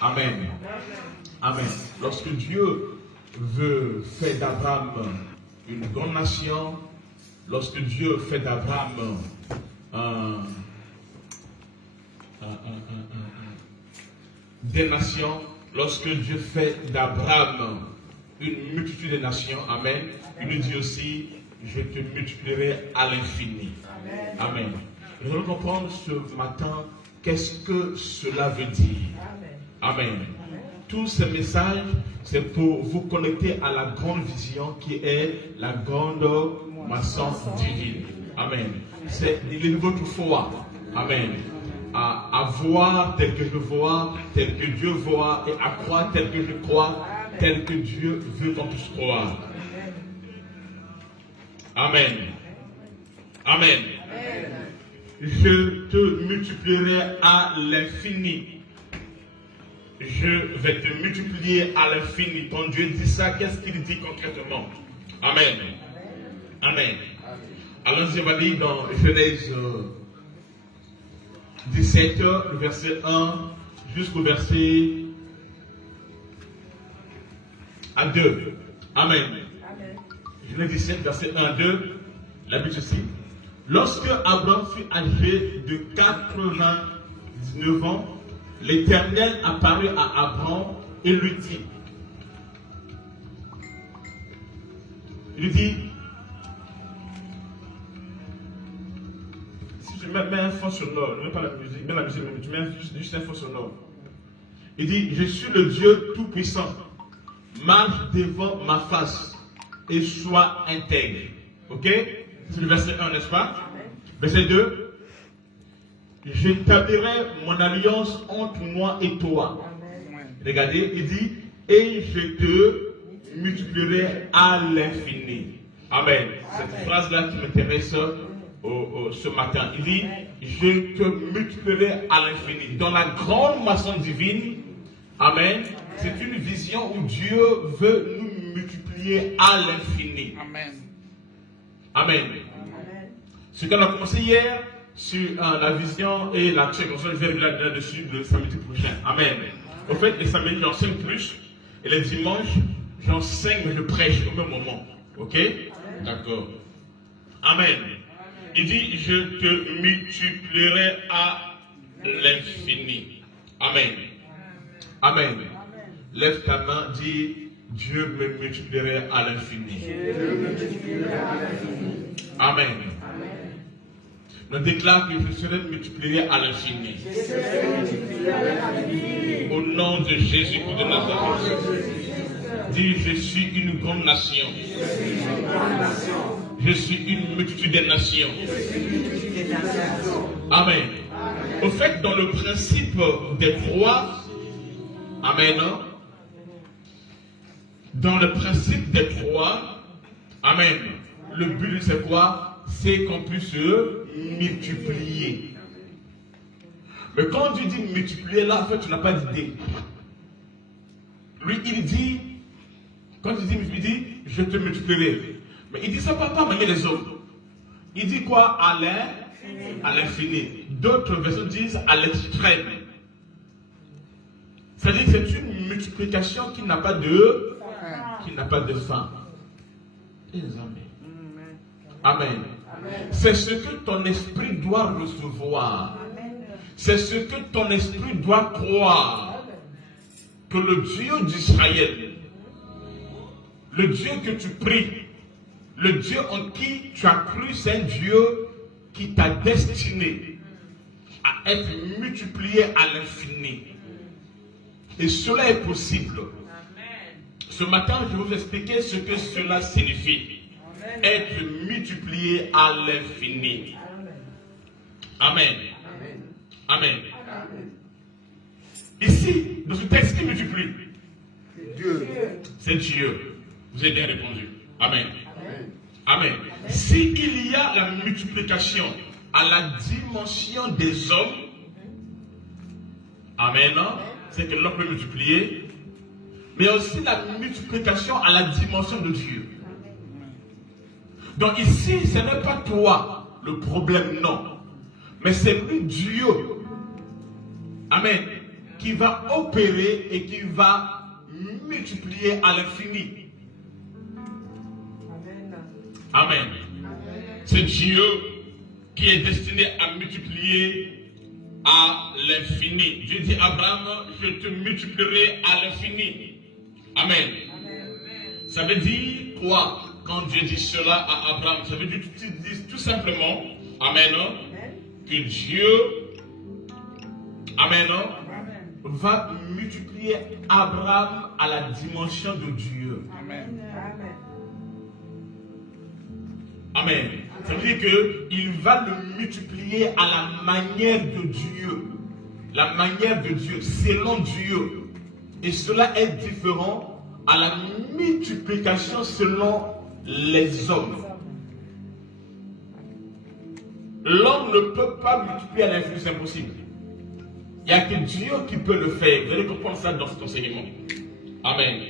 Amen. Amen. Lorsque Dieu veut faire d'Abraham une grande nation, lorsque Dieu fait d'Abraham des nations, lorsque Dieu fait d'Abraham une multitude de nations, amen, il nous dit aussi, je te multiplierai à l'infini. Amen. Nous allons comprendre ce matin qu'est-ce que cela veut dire. Amen. Tous ces messages, c'est pour vous connecter à la grande vision qui est la grande moisson divine. Amen. C'est de votre foi. Amen. À voir tel que je vois, tel que Dieu voit, et à croire tel que je crois, tel que Dieu veut qu'on puisse croire. Amen. Amen. Je te multiplierai à l'infini. Je vais te multiplier à l'infini. Quand Dieu dit ça, qu'est-ce qu'il dit concrètement? Amen. Amen. Allons-y, on va lire dans Genèse 17, le verset 1 jusqu'au verset 2. Amen. Genèse 17, verset 1 à 2. La Bible ceci. Lorsque Abraham fut âgé de 99 ans, l'Éternel apparut à Abraham et lui dit, si tu mets un fond sonore, ne mets pas la musique, mets la musique, mais tu mets juste un fond sonore. Il dit, je suis le Dieu Tout-Puissant, marche devant ma face et sois intègre. Ok? C'est le verset 1, n'est-ce pas? Verset 2. J'établirai mon alliance entre moi et toi. Regardez, il dit, et je te multiplierai à l'infini. Amen. Cette phrase-là qui m'intéresse ce matin. Il dit, je te multiplierai à l'infini. Dans la grande moisson divine, amen, c'est une vision où Dieu veut nous multiplier à l'infini. Amen. Amen. Ce qu'on a commencé hier sur la vision et l'action, je vais revenir là-dessus le samedi prochain. Amen. Au fait, les samedis, j'enseigne plus. Et les dimanches, j'enseigne, mais je prêche au même moment. Ok? D'accord. Amen. Il dit, je te multiplierai à l'infini. Amen. Amen. Lève ta main, dis, Dieu me multiplierait à l'infini. Amen. On déclare que je serai multiplié à l'infini. Au nom de Jésus de Nazareth. Dis, je suis une grande nation. Je suis une multitude de nations. Amen. Au fait, dans le principe des trois, amen. Dans le principe des trois, amen. Le but, c'est quoi? C'est qu'on puisse se multiplier. Mais quand tu dis multiplier, là, en fait, tu n'as pas d'idée. Lui, il dit, quand il dit multiplier, il dit, je te multiplierai. Mais il dit ça pas manier les autres. Il dit quoi? À l'infini. D'autres versions disent à l'extrême. C'est-à-dire que c'est une multiplication qui n'a pas de fin. Amen. C'est ce que ton esprit doit recevoir. C'est ce que ton esprit doit croire. Que le Dieu d'Israël, le Dieu que tu pries, le Dieu en qui tu as cru, c'est un Dieu qui t'a destiné à être multiplié à l'infini. Et cela est possible. Ce matin, je vais vous expliquer ce que cela signifie. Être multiplié à l'infini. Amen. Amen. Ici, dans ce texte qui multiplie, c'est Dieu. Vous avez bien répondu. Amen. Amen. S'il y a la multiplication à la dimension des hommes, amen, c'est que l'homme peut multiplier, mais aussi la multiplication à la dimension de Dieu. Donc ici, ce n'est pas toi le problème, non. Mais c'est lui, Dieu. Amen. qui va opérer et qui va multiplier à l'infini. Amen. C'est Dieu qui est destiné à multiplier à l'infini. Dieu dit à Abraham, je te multiplierai à l'infini. Amen. Ça veut dire quoi quand Dieu dit cela à Abraham? Ça veut dire tout simplement, amen, que Dieu, amen, va multiplier Abraham à la dimension de Dieu. Amen. Amen. Ça veut dire qu'il va le multiplier à la manière de Dieu. La manière de Dieu, selon Dieu. Et cela est différent à la multiplication selon les hommes. L'homme ne peut pas multiplier à l'infini, c'est impossible. Il n'y a que Dieu qui peut le faire. Vous allez comprendre ça dans cet enseignement. Amen.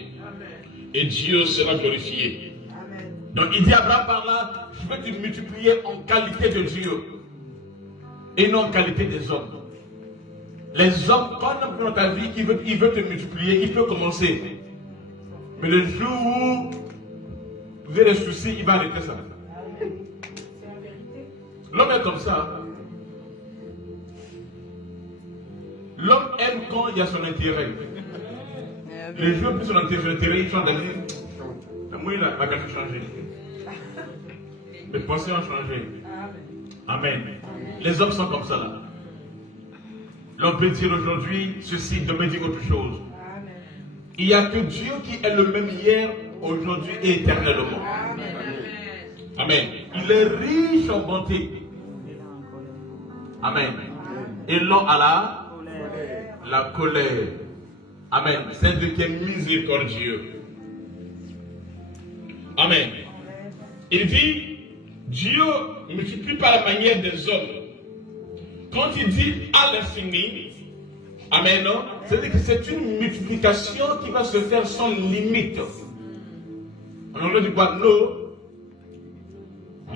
Et Dieu sera glorifié. Amen. Donc il dit à Abraham par là, je vais te multiplier en qualité de Dieu et non en qualité des hommes. Les hommes, quand on a dans ta vie, il veut te multiplier, il peut commencer. Mais le jour où vous avez des soucis, il va arrêter ça. L'homme est comme ça. L'homme aime quand il y a son intérêt. Les jours où son intérêt, il change d'avis. Moi, il a quelque changé. Mes pensées ont changé. Amen. Les hommes sont comme ça là. L'on peut dire aujourd'hui ceci, demain dire autre chose. Il n'y a que Dieu qui est le même hier, aujourd'hui et éternellement. Amen. Il est riche en bonté. Amen. Et lent à la colère. Amen. C'est Dieu qui est miséricordieux. Amen. Il dit, Dieu ne multiplie pas la manière des hommes. Quand il dit à l'infini, amen, c'est-à-dire que c'est une multiplication qui va se faire sans limite. En anglais, du quoi? No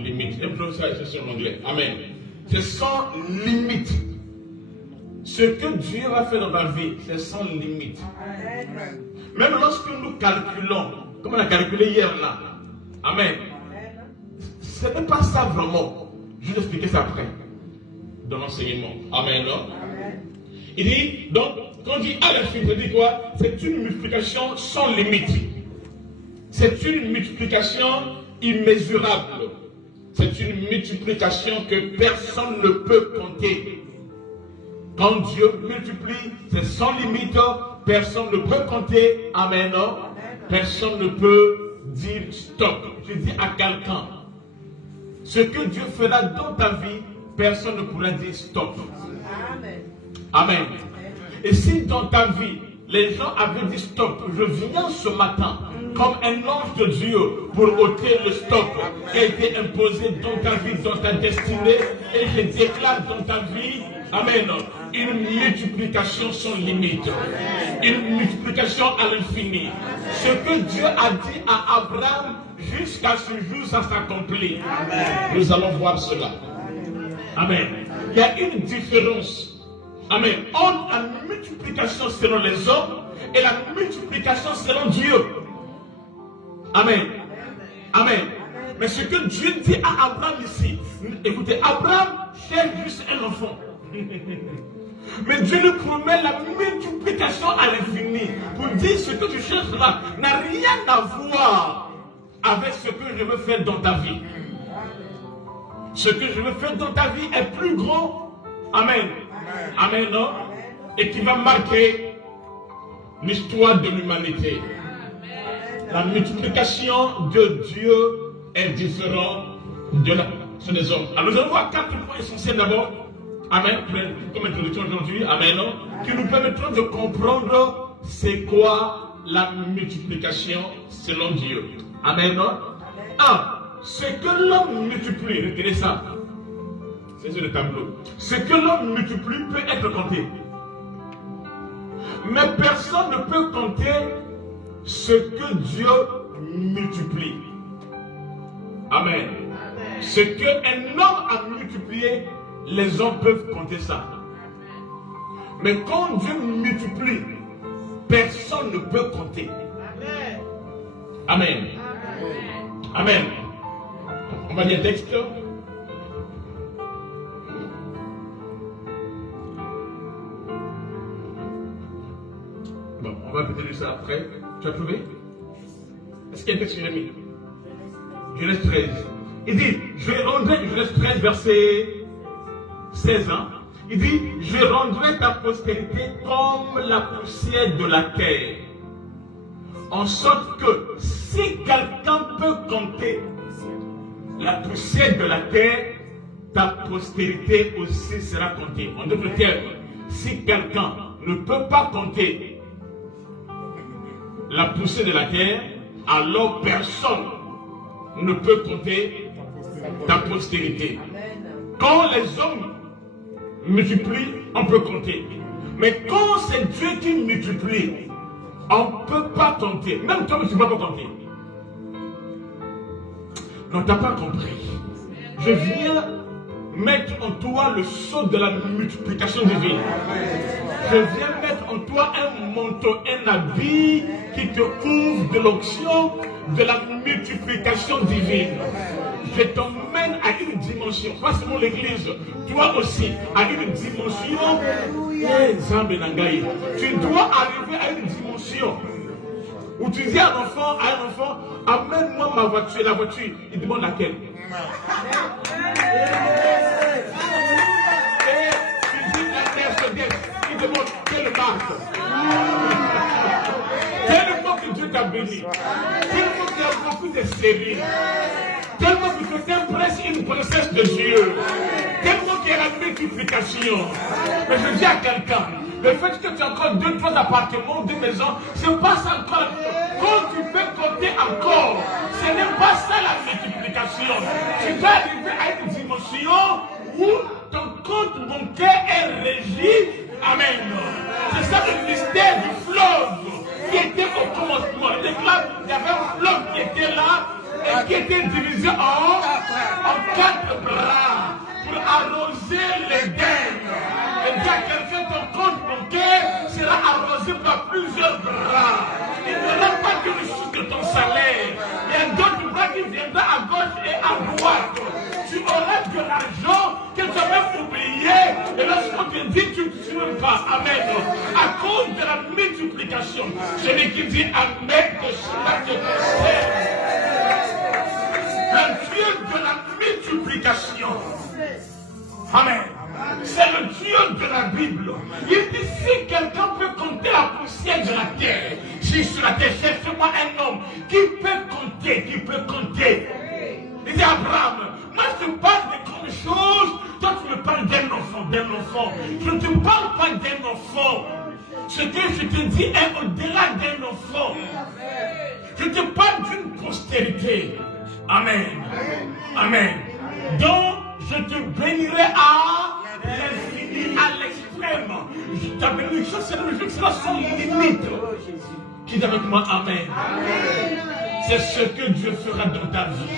limite. C'est en anglais. Amen. C'est sans limite. Ce que Dieu va faire dans ta vie, c'est sans limite. Même lorsque nous calculons, comme on a calculé hier là, amen, ce n'est pas ça vraiment. Je vais expliquer ça après, dans l'enseignement. Amen. Il dit, donc, quand on dit à l'infini, ça dit quoi? C'est une multiplication sans limite. C'est une multiplication immesurable. C'est une multiplication que personne ne peut compter. Quand Dieu multiplie, c'est sans limite. Personne ne peut compter. Amen. Personne ne peut dire stop. Je dis à quelqu'un, ce que Dieu fera dans ta vie, personne ne pourra dire stop. Amen. Et si dans ta vie, les gens avaient dit stop, je viens ce matin comme un ange de Dieu pour ôter le stop qui a été imposé dans ta vie, dans ta destinée, et je déclare dans ta vie, amen, une multiplication sans limite, une multiplication à l'infini. Ce que Dieu a dit à Abraham, jusqu'à ce jour, ça s'accomplit. Nous allons voir cela. Amen. Il y a une différence. Amen. Entre la multiplication selon les hommes et la multiplication selon Dieu. Amen. Amen. Mais ce que Dieu dit à Abraham ici, écoutez, Abraham cherche juste un enfant. Mais Dieu lui promet la multiplication à l'infini. Pour dire ce que tu cherches là n'a rien à voir avec ce que je veux faire dans ta vie. Ce que je veux faire dans ta vie est plus grand. Amen. Amen, non? Et qui va marquer l'histoire de l'humanité. La multiplication de Dieu est différente de la multiplication des hommes. Alors nous allons voir 4 points essentiels d'abord. Amen. Comme introduction aujourd'hui. Amen. Non? Qui nous permettront de comprendre c'est quoi la multiplication selon Dieu. Amen. Non? 1. Ce que l'homme multiplie, retenez ça. C'est sur le tableau. Ce que l'homme multiplie peut être compté. Mais personne ne peut compter ce que Dieu multiplie. Amen. Ce qu'un homme a multiplié, les hommes peuvent compter ça. Mais quand Dieu multiplie, personne ne peut compter. Amen. Amen. On va lire le texte. Bon, on va peut-être lire ça après. Tu as trouvé? Est-ce qu'il y a un texte que j'ai mis? Genèse 13. Il dit, Genèse 13, verset 16 ans. Il dit, je rendrai ta postérité comme la poussière de la terre. En sorte que si quelqu'un peut compter la poussière de la terre, ta postérité aussi sera comptée. En d'autres termes, si quelqu'un ne peut pas compter la poussière de la terre, alors personne ne peut compter ta postérité. Quand les hommes multiplient, on peut compter. Mais quand c'est Dieu qui multiplie, on ne peut pas compter. Même toi, tu ne peux pas compter. Non, tu n'as pas compris. Je viens mettre en toi le sceau de la multiplication divine. Je viens mettre en toi un manteau, un habit qui te couvre de l'onction de la multiplication divine. Je t'emmène à une dimension, pas seulement l'église, toi aussi, à une dimension. Tu dois arriver à une dimension où tu dis à un enfant, amène-moi ma voiture, la voiture. Il demande laquelle. Et tu dis la Mercedes. Il demande quelle marque. Tellement que Dieu t'a béni. Tellement qu'il y a beaucoup de séries. Tellement que tu t'impresses une princesse de Dieu. Tellement qu'il y a la multiplication. Mais je dis à quelqu'un, le fait que tu as encore 2-3 appartements, 2 maisons, c'est pas ça encore. Quand tu peux compter encore, ce n'est pas ça la multiplication. Tu dois arriver à une dimension où ton compte bancaire est régi. Amen. C'est ça le mystère du fleuve qui était au commencement. Il y avait un fleuve qui était là et qui était divisé en 4 bras pour arroser l'Éden. Et bien quelqu'un, ton compte bancaire sera arrosé par plusieurs bras. Il n'y aura pas que le sou de ton salaire. Il y a d'autres bras qui viendront à gauche et à droite. Tu auras de l'argent que tu as même oublié. Et lorsqu'on te dit, tu ne veux pas. Amen. À cause de la multiplication. Celui qui dit Amen, que cela te concerne. Le Dieu de la multiplication. Amen. C'est le Dieu de la Bible. Il dit si quelqu'un peut compter la poussière de la terre, si sur la terre, cherche-moi un homme qui peut compter. Il dit Abraham, moi je te parle de grandes choses, toi tu me parles d'un enfant. Je ne te parle pas d'un enfant. Ce que je te dis est au-delà d'un enfant. Je te parle d'une postérité. Amen. Amen. Donc, je te bénirai à l'infini, à l'extrême. Je t'appelle jusqu'à son limite. Qui est avec moi? Amen. C'est ce que Dieu fera dans ta vie.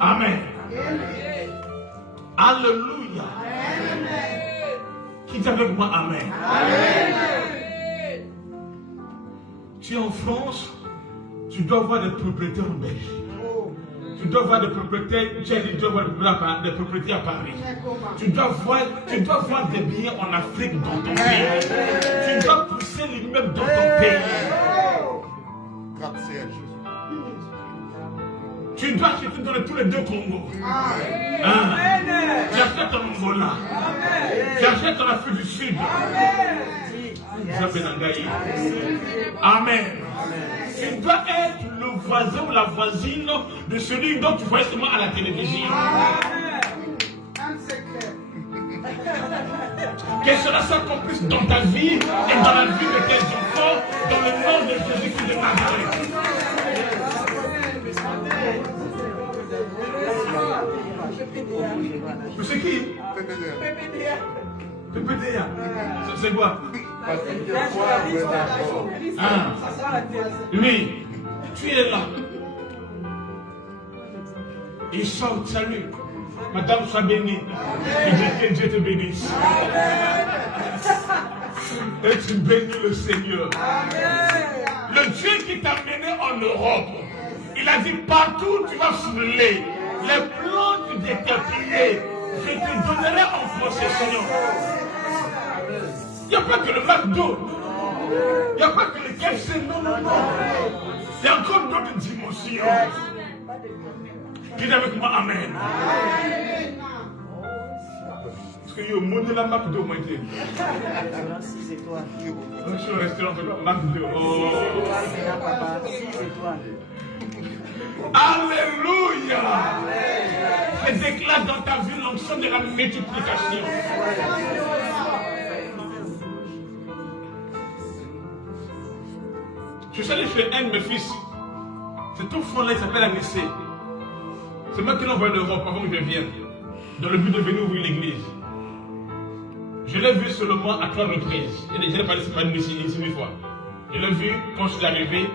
Amen. Alléluia. Qui est avec moi? Amen. Tu es en France, tu dois voir des propriétaires en Belgique. Tu dois voir des propriétaires, tu dois voir des propriétaires à Paris. Tu dois voir des biens en Afrique dans ton pays. Tu dois pousser l'immeuble dans ton pays. Tu dois acheter dans tous les 2 Congos. Tu achètes en Angola. Tu achètes en Afrique du Sud. Amen. Tu dois être le voisin ou la voisine de celui dont tu vois seulement à la télévision. Que cela s'accomplisse dans ta vie et dans la vie de tes enfants, dans le nom de Jésus-Christ de Nazareth. C'est qui? PPDA. C'est quoi? Oui, tu es là. Il sort, salut. Madame, sois bénie. Et Dieu te bénisse. Et tu bénis le Seigneur. Le Dieu qui t'a mené en Europe, il a dit partout tu vas fouler. Les plans de tes pieds, je te donnerai en possession. Il n'y a pas que le McDo. Il n'y a pas que le KFC. Non. Il y a encore d'autres dimensions. Dis avec moi, Amen. Parce qu'il y a un monde de la McDo, moi, je dis. Je suis au restaurant, McDo. Oh. Alléluia. Je déclare dans ta vie l'onction de la multiplication. Je suis allé chez un de mes fils. C'est tout fond là, il s'appelle Anissé. C'est moi qui l'envoie en Europe avant que je vienne. Dans le but de venir ouvrir l'église. Je l'ai vu seulement à 3 reprises. Je l'ai parlé ici 8 fois. Je l'ai vu quand je suis arrivé.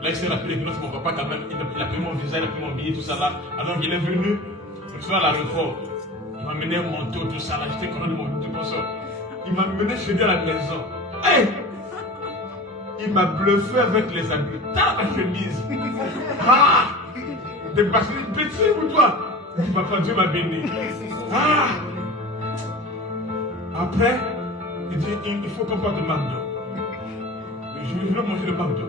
Là, il s'est rappelé que notre papa, quand même, il a pris mon visa, il a pris mon billet, tout ça là. Alors il est venu, je suis à l'aéroport. Il m'a mené un manteau, tout ça là. J'étais content de mon consort. Il m'a mené chez lui à la maison. Hey! Il m'a bluffé avec les habits. T'as la chemise. Ah! Des bassines petits pour toi. Papa, Dieu m'a béni. Ah! Après, il dit, il faut qu'on parte de McDo. Je veux manger le McDo.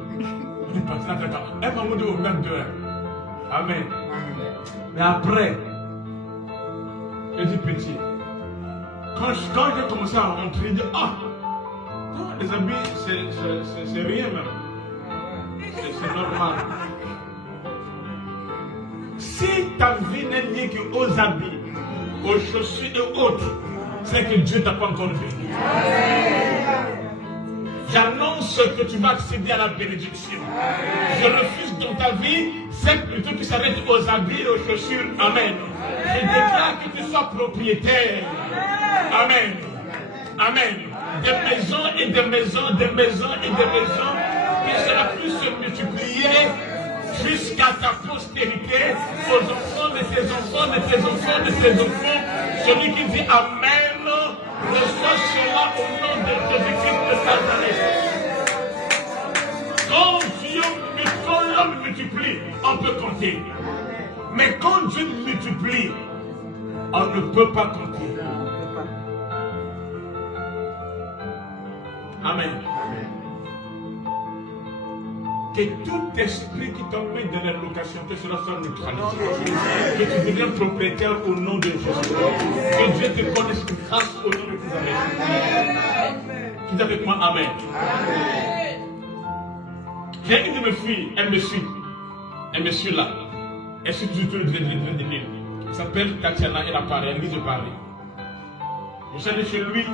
Il est parti là, elle m'a montré au McDo. Amen. Mais après, il dit petit. Quand j'ai commencé à rentrer, il dit, ah! Les habits, c'est rien même. C'est normal. Si ta vie n'est liée qu'aux habits, aux chaussures et autres, c'est que Dieu t'a pas encore béni. J'annonce que tu vas accéder à la bénédiction. Je refuse dans ta vie, c'est plutôt qui s'arrête aux habits et aux chaussures. Amen. Je déclare que tu sois propriétaire. Amen. Amen. Des maisons et des maisons, des maisons et des maisons qui sera plus se multiplier jusqu'à ta postérité, aux enfants de tes enfants, de tes enfants, de tes enfants. Celui qui dit Amen, reçoit cela au nom de Jésus-Christ de Nazareth. Quand l'homme multiplie, on peut compter. Mais quand Dieu multiplie, on ne peut pas compter. Amen. Que tout esprit qui t'emmène dans la location, que cela soit neutralisé. Que tu deviennes propriétaire au nom de Jésus. Que Dieu te connaisse grâce au nom de Jésus. Tu es avec moi, Amen. J'ai une de mes filles, elle me suit là. Elle suit du tout de l'île. Elle s'appelle Tatiana, elle a Paris, elle vit de Paris. Je suis allé chez lui,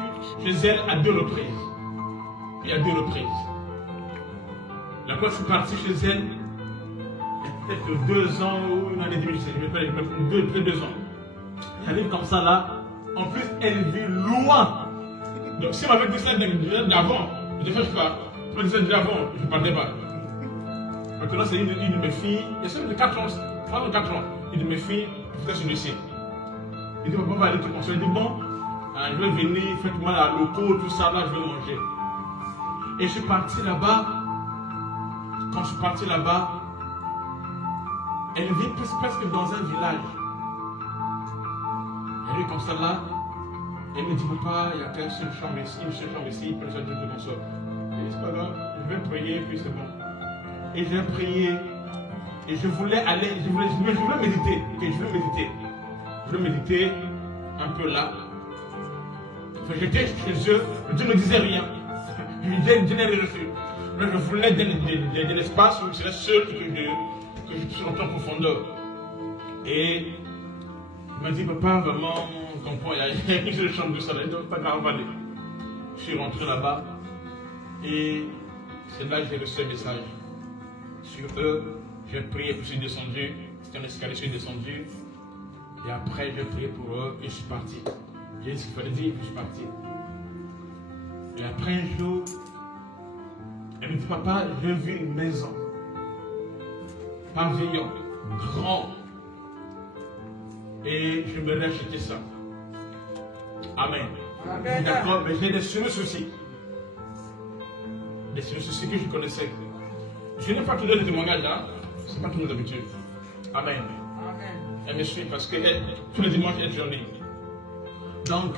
chez elle à 2 reprises. Il y a 2 reprises. La fois je suis parti chez elle, peut-être 2 ans ou une année et demie, je sais pas, 2 ans. J'arrive comme ça là, en plus elle vit loin. Donc si on m'avait dit ça d'avant, je ne fais pas. Si on m'avait dit ça d'avant, je ne partais pas. Maintenant c'est une de mes filles, elle est de 4 ans, 3 ou 4 ans, une de mes filles, je fais celui-ci. Il dit, papa va aller te consoler. Il dit, bon, je vais venir, faites-moi la loco, tout ça là, je vais manger. Et je suis parti là-bas. Quand je suis parti là-bas, elle vit presque dans un village. Elle est comme ça là. Elle me dit, papa, il y a qu'une seule chambre ici, il peut faire tout comme ça. Et c'est pas grave, je vais prier, puis c'est bon. Et j'ai prié. Et je voulais aller, je voulais méditer. Okay, je veux méditer un peu là. Enfin, j'étais chez eux, Dieu ne me disait rien. Je n'ai rien reçu. Mais je voulais de l'espace où je serais seul et que je puisse rentrer en profondeur. Et il m'a dit, papa, vraiment, on comprend, il y a une seule chambre de salle, donc pas grave, allez. Je suis rentré là-bas et c'est là que j'ai reçu un message sur eux. J'ai prié, puis je suis descendu, c'était un escalier, je suis descendu. Et après, j'ai prié pour eux et je suis parti. J'ai dit ce qu'il fallait dire et puis je suis parti. Et après un jour, elle me dit, papa, j'ai vu une maison, pavillon, grand. et je me racheter ça. Amen. D'accord, mais j'ai des sinus aussi. Des sinus aussi que je connaissais. Je n'ai pas tout donné de témoignages, hein. Ce n'est pas toutes nos habitudes. Amen. Elle me suit parce que tous les dimanches, elle est journée. Donc,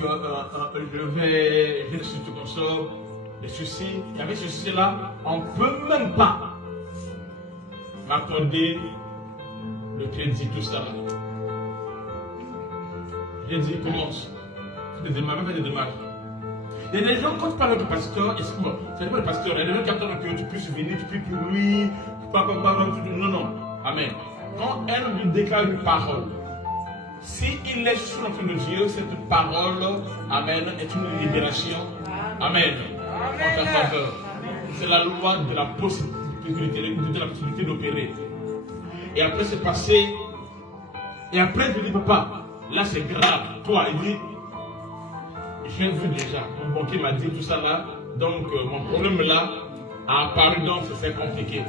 j'ai des soucis comme ça, des soucis. Et avec ce souci-là, on ne peut même pas m'accorder le crédit, tout ça. J'ai dit, commence. Fais des démarches. Il y a des gens, quand tu parles avec le pasteur, excuse-moi, c'est pas le pasteur, il y a des gens qui attendent que tu puisses venir, tu pries pour lui, non. Amen. Quand elle lui déclare une parole, s'il est sous l'enfant de Dieu, cette parole, amen, est une libération. Amen. En ta faveur. C'est la loi de la possibilité, de la possibilité d'opérer. Et après c'est passé. Et après je dis, papa, là c'est grave. Toi, il dit, j'ai vu déjà, mon banquier m'a dit tout ça là, donc mon problème là a apparu, donc c'est compliqué.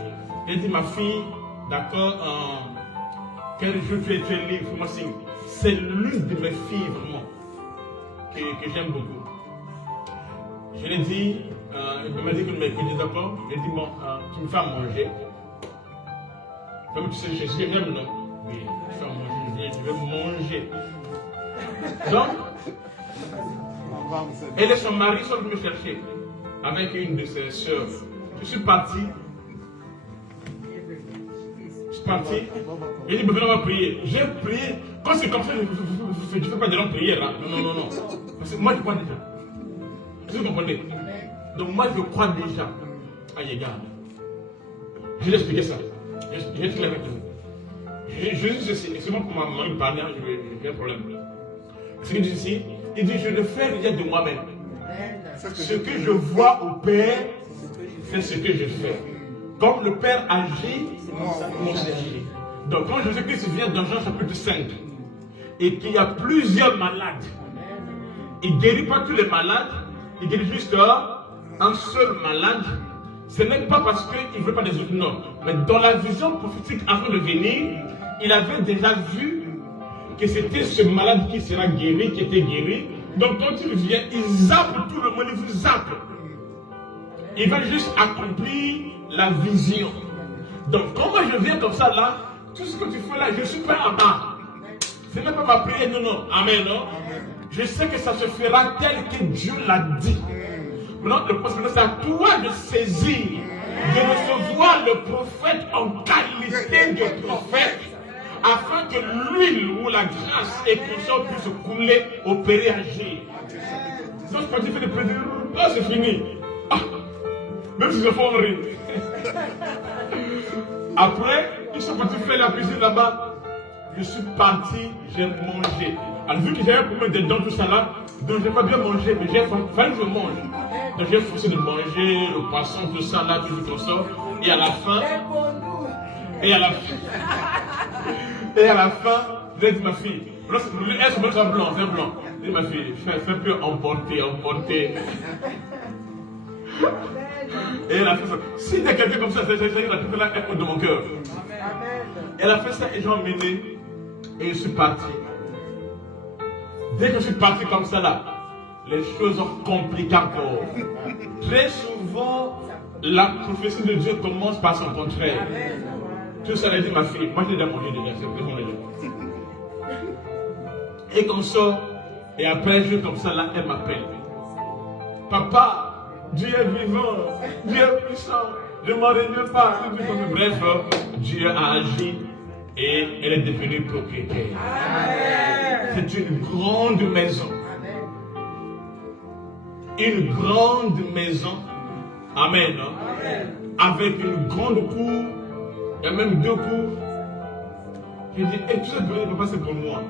Il dit, ma fille, d'accord, quel jeu tu es libre, moi c'est l'une de mes filles vraiment que j'aime beaucoup. Je lui ai dit, il m'a dit que je d'accord, je lui ai dit, bon, tu me fais à manger. Comme tu sais, je suis même non. Oui, tu me fais à manger, je vais manger. Donc, elle et son mari sont venus me chercher avec une de ses soeurs. Je suis parti. Il dit, venez, on va prier. J'ai prié. Quand c'est comme ça, je ne fais pas de longues prières. Hein. Non. Parce que moi, je crois déjà. Vous comprenez? Donc, moi, je crois déjà. Ah, regarde. Je vais expliquer ça. Je vais expliquer avec vous. Je dis ceci. Et c'est moi pour ma maman me parler, j'ai un problème. Ce qu'il dit ici, il dit, je ne fais rien de moi-même. Ce que je vois au Père, c'est ce que je fais. Comme le Père agit, moi j'agis. Donc quand Jésus-Christ vient dans Jean chapitre 5 et qu'il y a plusieurs malades, il ne guérit pas tous les malades, il guérit juste un seul malade. Ce n'est pas parce qu'il ne veut pas des autres, non. Mais dans la vision prophétique avant de venir, il avait déjà vu que c'était ce malade qui sera guéri, qui était guéri. Donc quand il vient, il zappe tout le monde, il vous zappe. Il va juste accomplir la vision. Donc, quand moi je viens comme ça là, tout ce que tu fais là, je suis prêt à bas. Ce n'est pas ma prière, non. Amen, non. Je sais que ça se fera tel que Dieu l'a dit. Maintenant, le prophète, c'est à toi de saisir, de recevoir le prophète en qualité de prophète, afin que l'huile ou la grâce et puissance puisse couler, opérer, agir. Donc, quand tu fais des prières, là c'est fini. Ah, même si je fais rire. Après, ils sont partis faire la cuisine là-bas. Je suis parti, j'ai mangé. Alors, vu que j'avais un problème des dents, tout ça là, donc j'ai pas bien mangé, mais j'ai fallu que je mange. Donc j'ai forcé de manger le poisson, tout ça là, tout comme ça. Et à la fin, j'ai dit ma fille, elle se met en blanc, c'est blanc. J'ai dit ma fille, fais un peu emporter. Et elle a fait ça. Si il y a quelqu'un comme ça, c'est la toute la haine de mon cœur. Elle a fait ça et j'ai emmené. Et je suis parti. Dès que je suis parti comme ça là, les choses ont compliqué encore. Très souvent, la prophétie de Dieu commence par son contraire. Tout ça, elle a dit ma fille, moi j'ai déjà mangé déjà, c'est vraiment déjà. Et comme ça, et après un jour comme ça là, elle m'appelle. Papa, Dieu est vivant, Dieu est puissant, je ne m'en réveille pas. Bref, Dieu a agi et elle est devenue propriétaire. C'est une grande maison. Une grande maison. Amen. Avec une grande cour, et même 2 cours. Je dis, et tout ça, papa, c'est pour moi.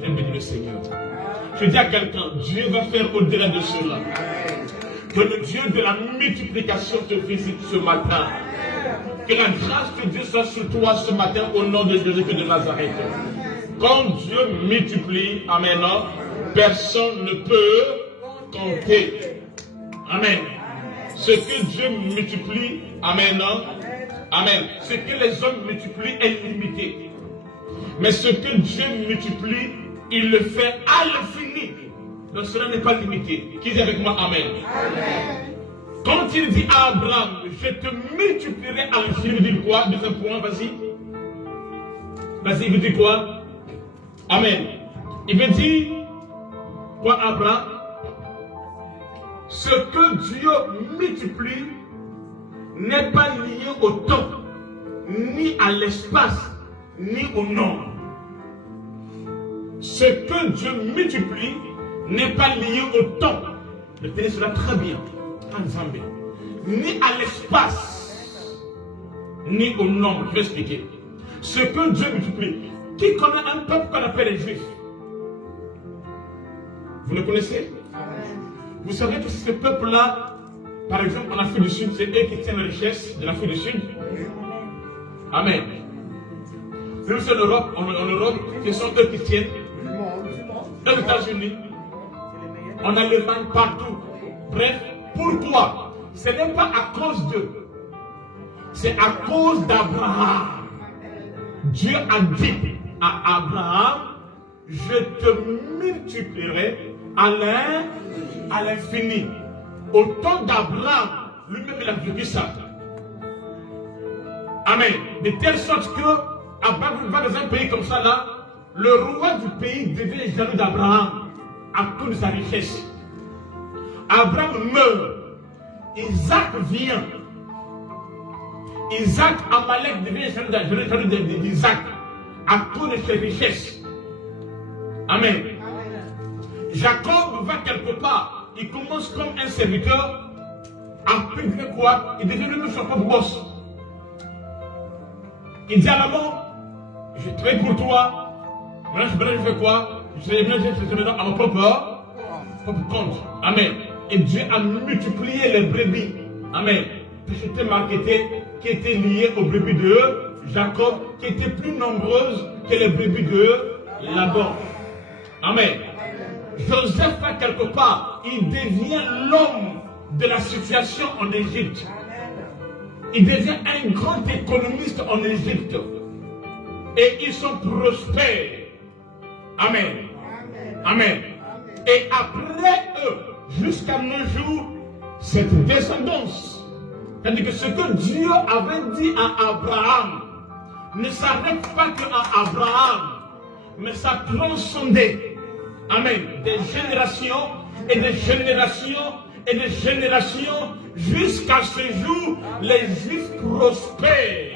J'ai béni le Seigneur. Je dis à quelqu'un, Dieu va faire au-delà de cela. Que le Dieu de la multiplication te visite ce matin. Que la grâce de Dieu soit sur toi ce matin au nom de Jésus de Nazareth. Quand Dieu multiplie, amen, personne ne peut compter. Amen. Ce que Dieu multiplie, amen, amen. Ce que les hommes multiplient est limité. Mais ce que Dieu multiplie, il le fait à l'infini. Donc cela n'est pas limité. Qui dit avec moi Amen? Amen. Quand il dit à Abraham, je te multiplierai à l'infini, il veut dire quoi? Deuxième point, vas-y. Vas-y, il veut dire quoi? Amen. Il veut dire quoi, Abraham? Ce que Dieu multiplie n'est pas lié au temps, ni à l'espace, ni au nombre. Ce que Dieu multiplie n'est pas lié au temps. Retenez cela très bien. Ni à l'espace, ni au nombre. Je vais expliquer. Ce que Dieu multiplie. Qui connaît un peuple qu'on appelle les Juifs? Vous le connaissez? Vous savez que ce peuple-là, par exemple, en Afrique du Sud, c'est eux qui tiennent la richesse de l'Afrique du Sud. Amen. Même si en Europe, ce sont eux qui tiennent. Aux États-Unis, en Allemagne, partout. Bref, pourquoi? Ce n'est pas à cause d'eux. C'est à cause d'Abraham. Dieu a dit à Abraham, je te multiplierai à l'infini. Au temps d'Abraham, lui-même il a vécu ça. Amen. De telle sorte que Abraham va dans un pays comme ça là, le roi du pays devient jaloux d'Abraham à cause de sa richesse. Abraham meurt. Isaac vient. Isaac, Amalek devient jaloux d'Isaac à cause de ses richesses. Amen. Jacob va quelque part. Il commence comme un serviteur. Après, il devient quoi? Il devient lui-même son propre boss. Il dit à maman, je travaille pour toi. Maintenant, je fais quoi? Je fais à mon propre compte. Amen. Et Dieu a multiplié les brebis. Amen. C'était marketé qui étaient liées aux brebis de Jacob, qui étaient plus nombreuses que les brebis de Laban. Amen. Joseph, quelque part, il devient l'homme de la situation en Égypte. Il devient un grand économiste en Égypte. Et ils sont prospères. Amen. Amen. Et après eux, jusqu'à nos jours, cette descendance, c'est-à-dire que ce que Dieu avait dit à Abraham ne s'arrête pas qu'à Abraham, mais ça transcendait. Amen. Des générations et des générations et des générations jusqu'à ce jour, les Juifs prospèrent.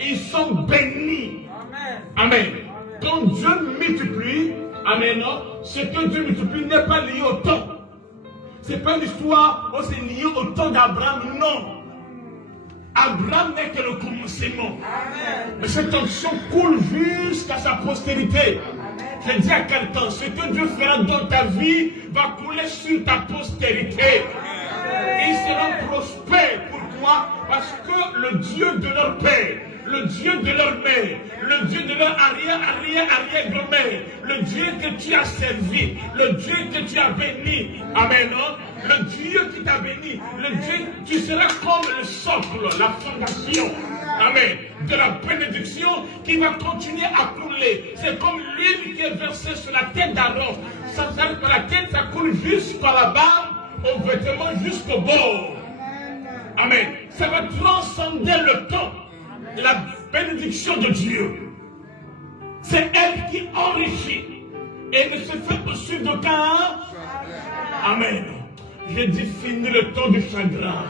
Ils sont bénis. Amen. Quand Dieu multiplie, amen, ce que Dieu multiplie n'est pas lié au temps. Ce n'est pas une histoire où c'est lié au temps d'Abraham, non. Abraham n'est que le commencement. Mais cette onction coule jusqu'à sa postérité. Je dis à quelqu'un, ce que Dieu fera dans ta vie va couler sur ta postérité. Ils seront prospères pour toi parce que le Dieu de leur père, le Dieu de leur mère, le Dieu de leur arrière-grand-mère, le Dieu que tu as servi, le Dieu que tu as béni, amen, le Dieu qui t'a béni, le Dieu, tu seras comme le socle, la fondation, amen, de la bénédiction qui va continuer à couler. C'est comme l'huile qui est versée sur la tête d'Aaron. Ça s'arrête par la tête, ça coule jusqu'à la barbe, aux vêtements, jusqu'au bord. Amen. Ça va transcender le temps. La bénédiction de Dieu, c'est elle qui enrichit et ne se fait poursuivre d'aucun. Amen. J'ai dit fini le temps du chagrin.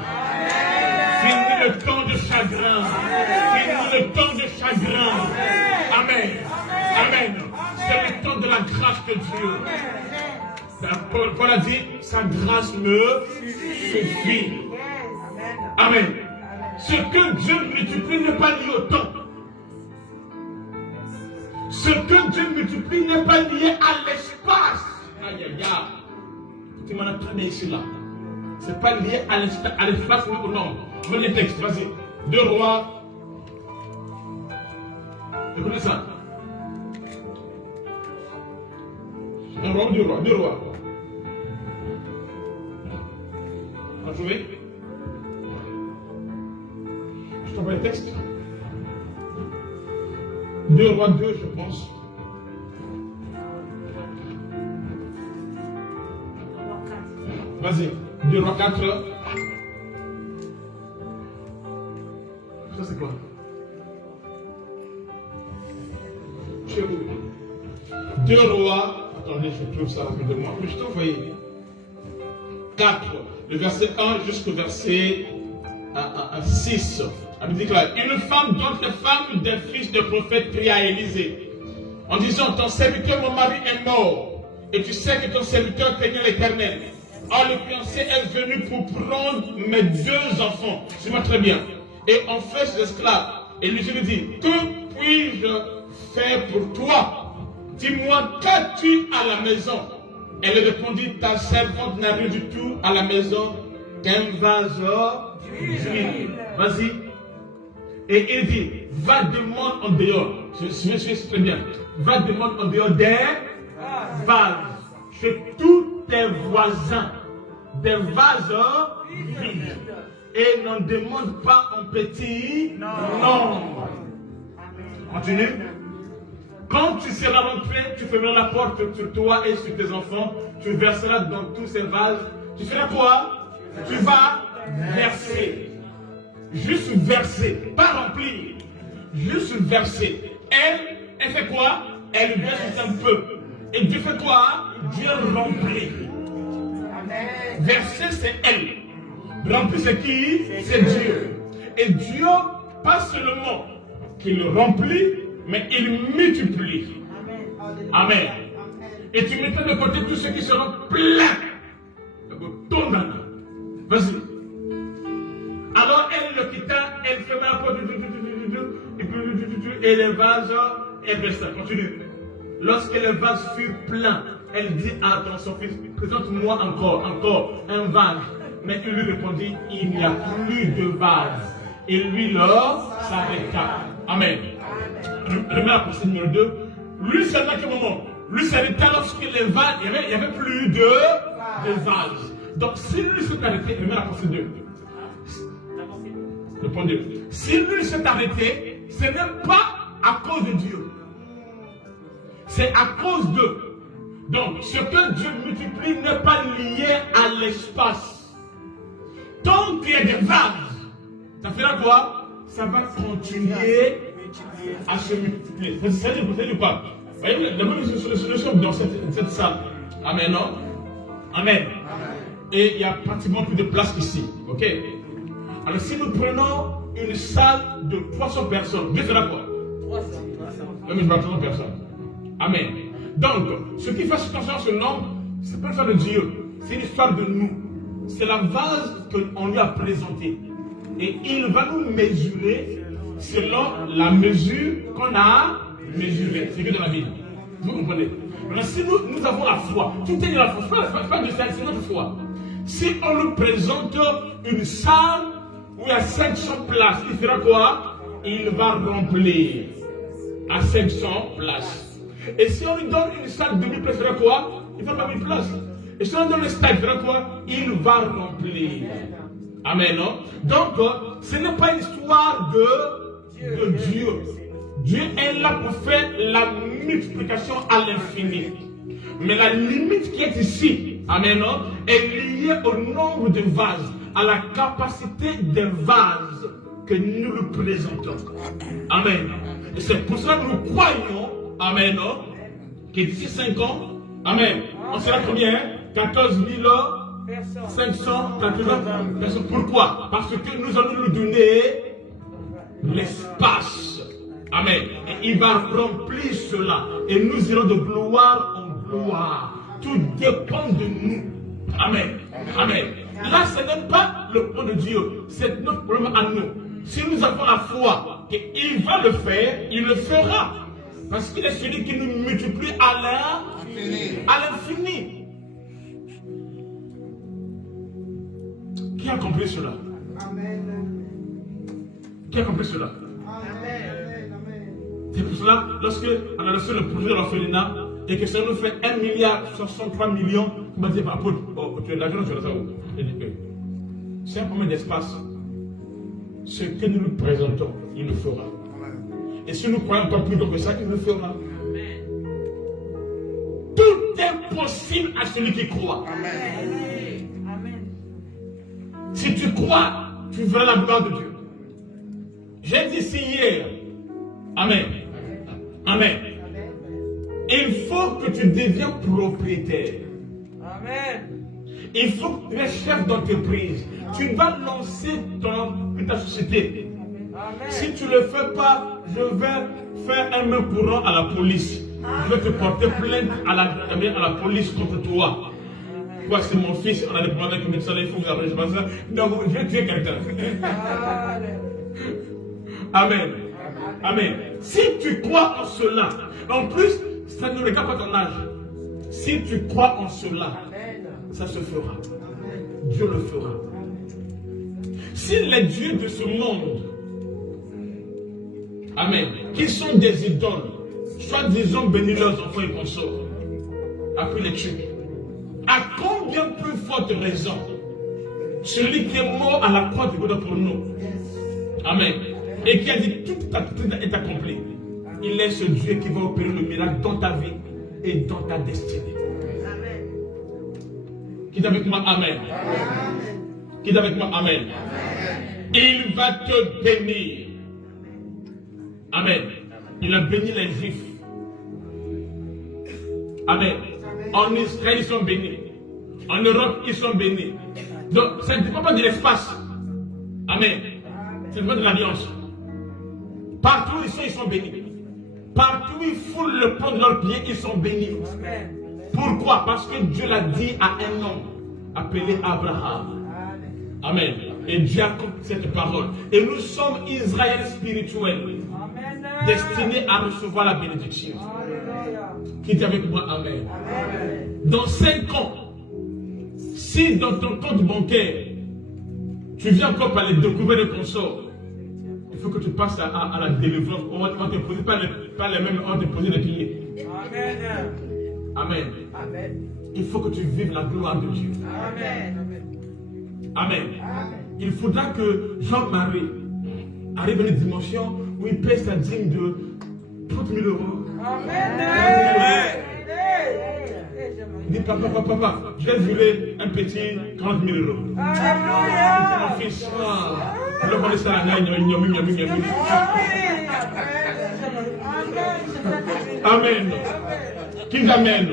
Fini le temps de chagrin. Fini le temps de chagrin. Amen. Amen. C'est le temps de la grâce de Dieu. Paul a dit, sa grâce me suffit. Amen. Ce que Dieu multiplie n'est pas lié au temps. Ce que Dieu multiplie n'est pas lié à l'espace. Aïe, aïe, aïe. Tu m'en as très bien ici là. Ce n'est pas lié à l'espace ni au nombre. Voyez les textes, vas-y. 2 Rois. Vous connaissez ça? 1 roi ou 2 rois? 2 rois. On a trouvé? Je t'envoie le texte. 2 rois 2, je pense. Vas-y, 2 Rois 4. Ça c'est quoi? Tu es où? 2 Rois. Attendez, je trouve ça rapidement. Mais je t'ai envoyé. 4, le verset 1 jusqu'au verset 6. La Bible dit là, une femme, donc les femmes des fils de prophètes, prit à Élisée en disant, ton serviteur, mon mari, est mort, et tu sais que ton serviteur craignait l'Éternel. Or, le fiancé est venu pour prendre mes 2 enfants. Suis-moi très bien. Et on fait ses esclaves. Et lui dit, que puis-je faire pour toi? Dis-moi, qu'as-tu à la maison? Elle répondit, ta servante n'a rien du tout à la maison qu'un vase d'huile. Vas-y. Et il dit, va demander en dehors. Je suis très bien. Va demander en dehors des vases. Chez tous tes voisins, des vases vides. Et n'en demande pas en petit nombre. Continue. Quand tu seras rentré, tu fermeras la porte sur toi et sur tes enfants. Tu verseras dans tous ces vases. Tu feras quoi? Tu vas verser. Juste verser, pas remplir. Juste verser. Elle fait quoi? Elle verse un peu. Et Dieu fait quoi? Dieu remplit. Verser, c'est elle. Remplir, c'est qui? C'est Dieu. Et Dieu, pas seulement qu'il remplit, mais il multiplie. Amen. Et tu mettras de côté tous ceux qui seront pleins. Vas-y. Alors elle le quitta, elle ferma la porte, et les vases, elle versa. Continue. Lorsque les vases furent pleins, elle dit à son fils, présente-moi encore un vase. Mais il lui répondit, il n'y a plus de vase. Et lui leur s'arrêta. Amen. Remets la pensée numéro 2. Lui s'arrêta à quel moment? Lui s'arrêta lorsque les vases, il n'y avait plus de vases. Donc si lui s'est arrêté, remets la pensée 2. Le point 2. Si lui s'est arrêté, ce n'est pas à cause de Dieu. C'est à cause d'eux. Donc, ce que Dieu multiplie n'est pas lié à l'espace. Tant qu'il y a des vases, ça fera quoi? Ça va continuer à se multiplier. Ça veut dire quoi? Vous voyez, la même solution dans cette salle. Amen, non? Amen. Et il n'y a pratiquement plus de place ici. Ok? Alors, si nous prenons une salle de 300 personnes, Dieu fera quoi? 300 personnes. Amen. Donc, ce qui fait attention à ce nombre, c'est pas l'histoire de Dieu, c'est l'histoire de nous. C'est la vase qu'on lui a présentée. Et il va nous mesurer selon la mesure qu'on a mesurée. C'est que dans la Bible. Vous comprenez? Alors, si nous avons la foi, tout est dans la foi, pas de salle, c'est notre foi. Si on nous présente une salle où il y a 500 places, il fera quoi? Il va remplir à 500 places. Et si on lui donne une salle de 1000 places, il fera quoi? Il va pas 1000 places. Et si on lui donne un stade, il fera quoi? Il va remplir. Amen, non? Donc, ce n'est pas une histoire de Dieu. Dieu est là pour faire la multiplication à l'infini. Mais la limite qui est ici, amen, non, est liée au nombre de vases, à la capacité des vases que nous lui présentons. Amen. Et c'est pour cela que nous croyons, amen, non, que d'ici 5 ans, amen, on sera combien? 14 580 personnes. Pourquoi? Parce que nous allons lui donner l'espace. Amen. Et il va remplir cela. Et nous irons de gloire en gloire. Tout dépend de nous. Amen. Amen. Là, ce n'est pas le plan de Dieu. C'est notre problème à nous. Si nous avons la foi qu'il va le faire, il le fera. Parce qu'il est celui qui nous multiplie à l'infini. Qui a compris cela? Amen. Qui a compris cela? Amen. C'est pour cela, lorsque on a reçu le projet de l'orphelinat et que ça nous fait 1 milliard 63 millions, on va dire, tu as l'argent, tu as ça où? C'est un problème d'espace. Ce que nous nous présentons, il le fera. Et si nous croyons pas plus que ça, il le fera. possible à celui qui croit. Amen. Si tu crois, tu verras la gloire de Dieu. J'ai dit ici hier. Amen. Amen. Il faut que tu deviens propriétaire. Amen. Il faut que tu es chef d'entreprise. Tu vas lancer ta société. Amen. Si tu ne le fais pas, je vais faire un mail courant à la police. Je vais te porter plainte à la police contre toi. Quoi, c'est mon fils, on a des problèmes avec le médecin, il faut que vous arrêtez ça. Donc, je vais tuer quelqu'un. Amen. Amen. Si tu crois en cela, en plus, ça ne regarde pas ton âge. Si tu crois en cela, ça se fera. Dieu le fera. Si les dieux de ce monde, amen, qui sont des idoles, soit disons bénis leurs enfants et consorts, après les tuer, à combien plus forte raison celui qui est mort à la croix du Golgotha pour nous, amen, et qui a dit toute ta vie est accomplie, il est ce Dieu qui va opérer le miracle dans ta vie et dans ta destinée. Amen. Qui est avec moi? Amen. Amen. Qui est avec moi? Amen. Amen. Il va te bénir. Amen. Il a béni les Juifs. Amen. En Israël, ils sont bénis. En Europe, ils sont bénis. Donc, ça ne dépend pas de l'espace. Amen. Ça dépend de l'alliance. Partout où ils sont bénis. Partout où ils foulent le pont de leurs pieds, ils sont bénis. Amen. Pourquoi? Parce que Dieu l'a dit à un homme appelé Abraham. Amen. Et Dieu a compris cette parole. Et nous sommes Israël spirituel, destinés à recevoir la bénédiction. Qui est avec moi? Amen. Amen. Dans 5 ans, si dans ton compte bancaire, tu viens encore par les découvertes de ton sort, il faut que tu passes à la délivrance. On va te poser pas les mêmes, on va te poser les piliers. Amen. Amen. Amen. Il faut que tu vives la gloire de Dieu. Amen. Amen. Amen. Il faudra que Jean-Marie arrive à une dimension où il paie sa dîme de 30 000 euros. Amen. Il dit, papa, je vais voler un petit 40 000 euros. Alléluia. C'est mon fils. Je vais prendre ça à Amen. Qui t'amène?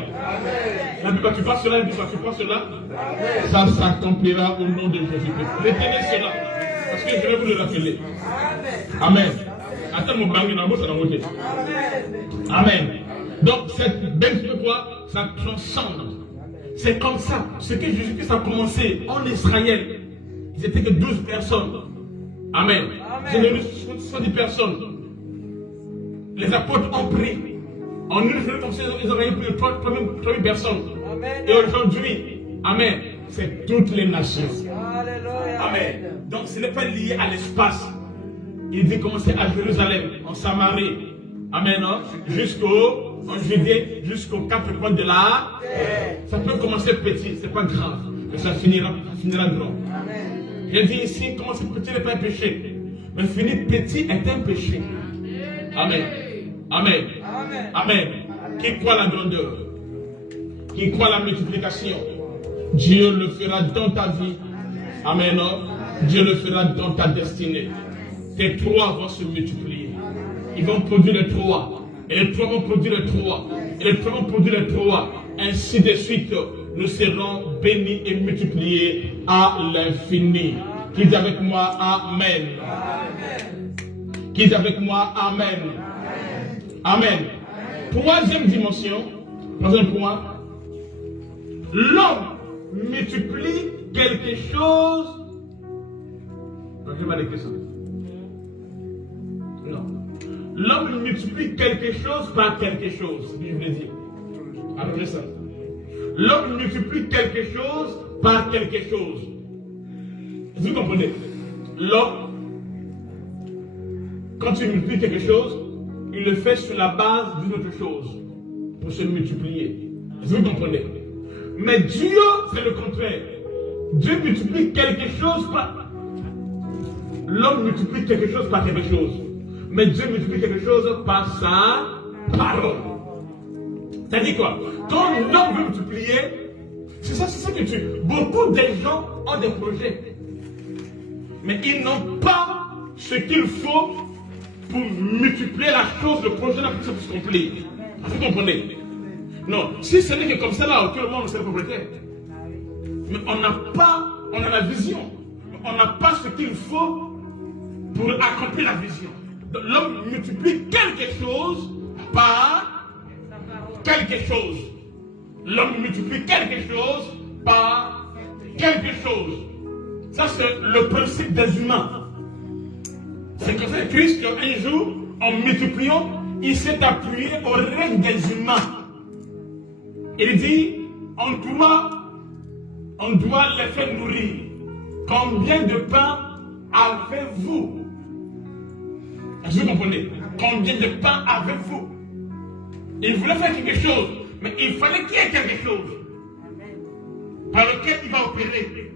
La Bible, tu passes cela, ça s'accomplira au nom de Jésus-Christ. Retenez cela, parce que je vais vous le rappeler. Amen. Attends mon bang, dans ça va. Amen. Donc, cette belle chose, quoi, ça transcende. C'est comme ça. Ce que Jésus-Christ a commencé en Israël, ils n'étaient que 12 personnes. Amen. Amen. 70 personnes. Les apôtres ont pris. En une journée comme ça, ils auraient pris 3 000 personnes. Amen. Et aujourd'hui, amen, c'est toutes les nations. Alléluia. Amen. Donc ce n'est pas lié à l'espace. Il dit commencer à Jérusalem, en Samarie. Amen. En Judée, jusqu'aux 4 coins de la terre. Ça peut commencer petit, c'est pas grave. Mais ça finira grand. Amen. J'ai dit ici, commencer petit n'est pas un péché. Mais finir petit est un péché. Amen. Amen. Amen. Amen. Qui croit la grandeur, qui croit la multiplication, Dieu le fera dans ta vie. Amen. Dieu le fera dans ta destinée. Tes 3 vont se multiplier. Ils vont produire les 3. Et les 3 vont produire les 3. Et les 3 vont produire les 3. Ainsi de suite, nous serons bénis et multipliés à l'infini. Qui est avec moi? Amen. Qui est avec moi? Amen. Amen. Troisième dimension, troisième point, l'homme multiplie quelque chose. Non, j'ai mal écrit ça. Non. L'homme multiplie quelque chose par quelque chose. Je voulais dire. Apprenez ça. L'homme multiplie quelque chose par quelque chose. Est-ce que vous comprenez? L'homme, quand il multiplie quelque chose, il le fait sur la base d'une autre chose pour se multiplier. Est-ce que vous comprenez? Mais Dieu, c'est le contraire. Dieu multiplie quelque chose par... L'homme multiplie quelque chose par quelque chose. Mais Dieu multiplie quelque chose par sa parole. C'est-à-dire quoi? Quand l'homme veut multiplier, c'est ça que tu... Beaucoup de gens ont des projets. Mais ils n'ont pas ce qu'il faut pour multiplier la chose, le projet, la puissance pour se compléter. Vous comprenez? Non, si ce n'est que comme ça, là, tout le monde serait propriétaire. Mais on a la vision. On n'a pas ce qu'il faut pour accomplir la vision. L'homme multiplie quelque chose par quelque chose. L'homme multiplie quelque chose par quelque chose. Ça, c'est le principe des humains. C'est comme ça que Christ, un jour, en multipliant, il s'est appuyé aux règles des humains. Il dit, on doit les faire nourrir. Combien de pain avez-vous? Est-ce que vous comprenez? Combien de pain avez-vous? Il voulait faire quelque chose, mais il fallait qu'il y ait quelque chose par lequel il va opérer.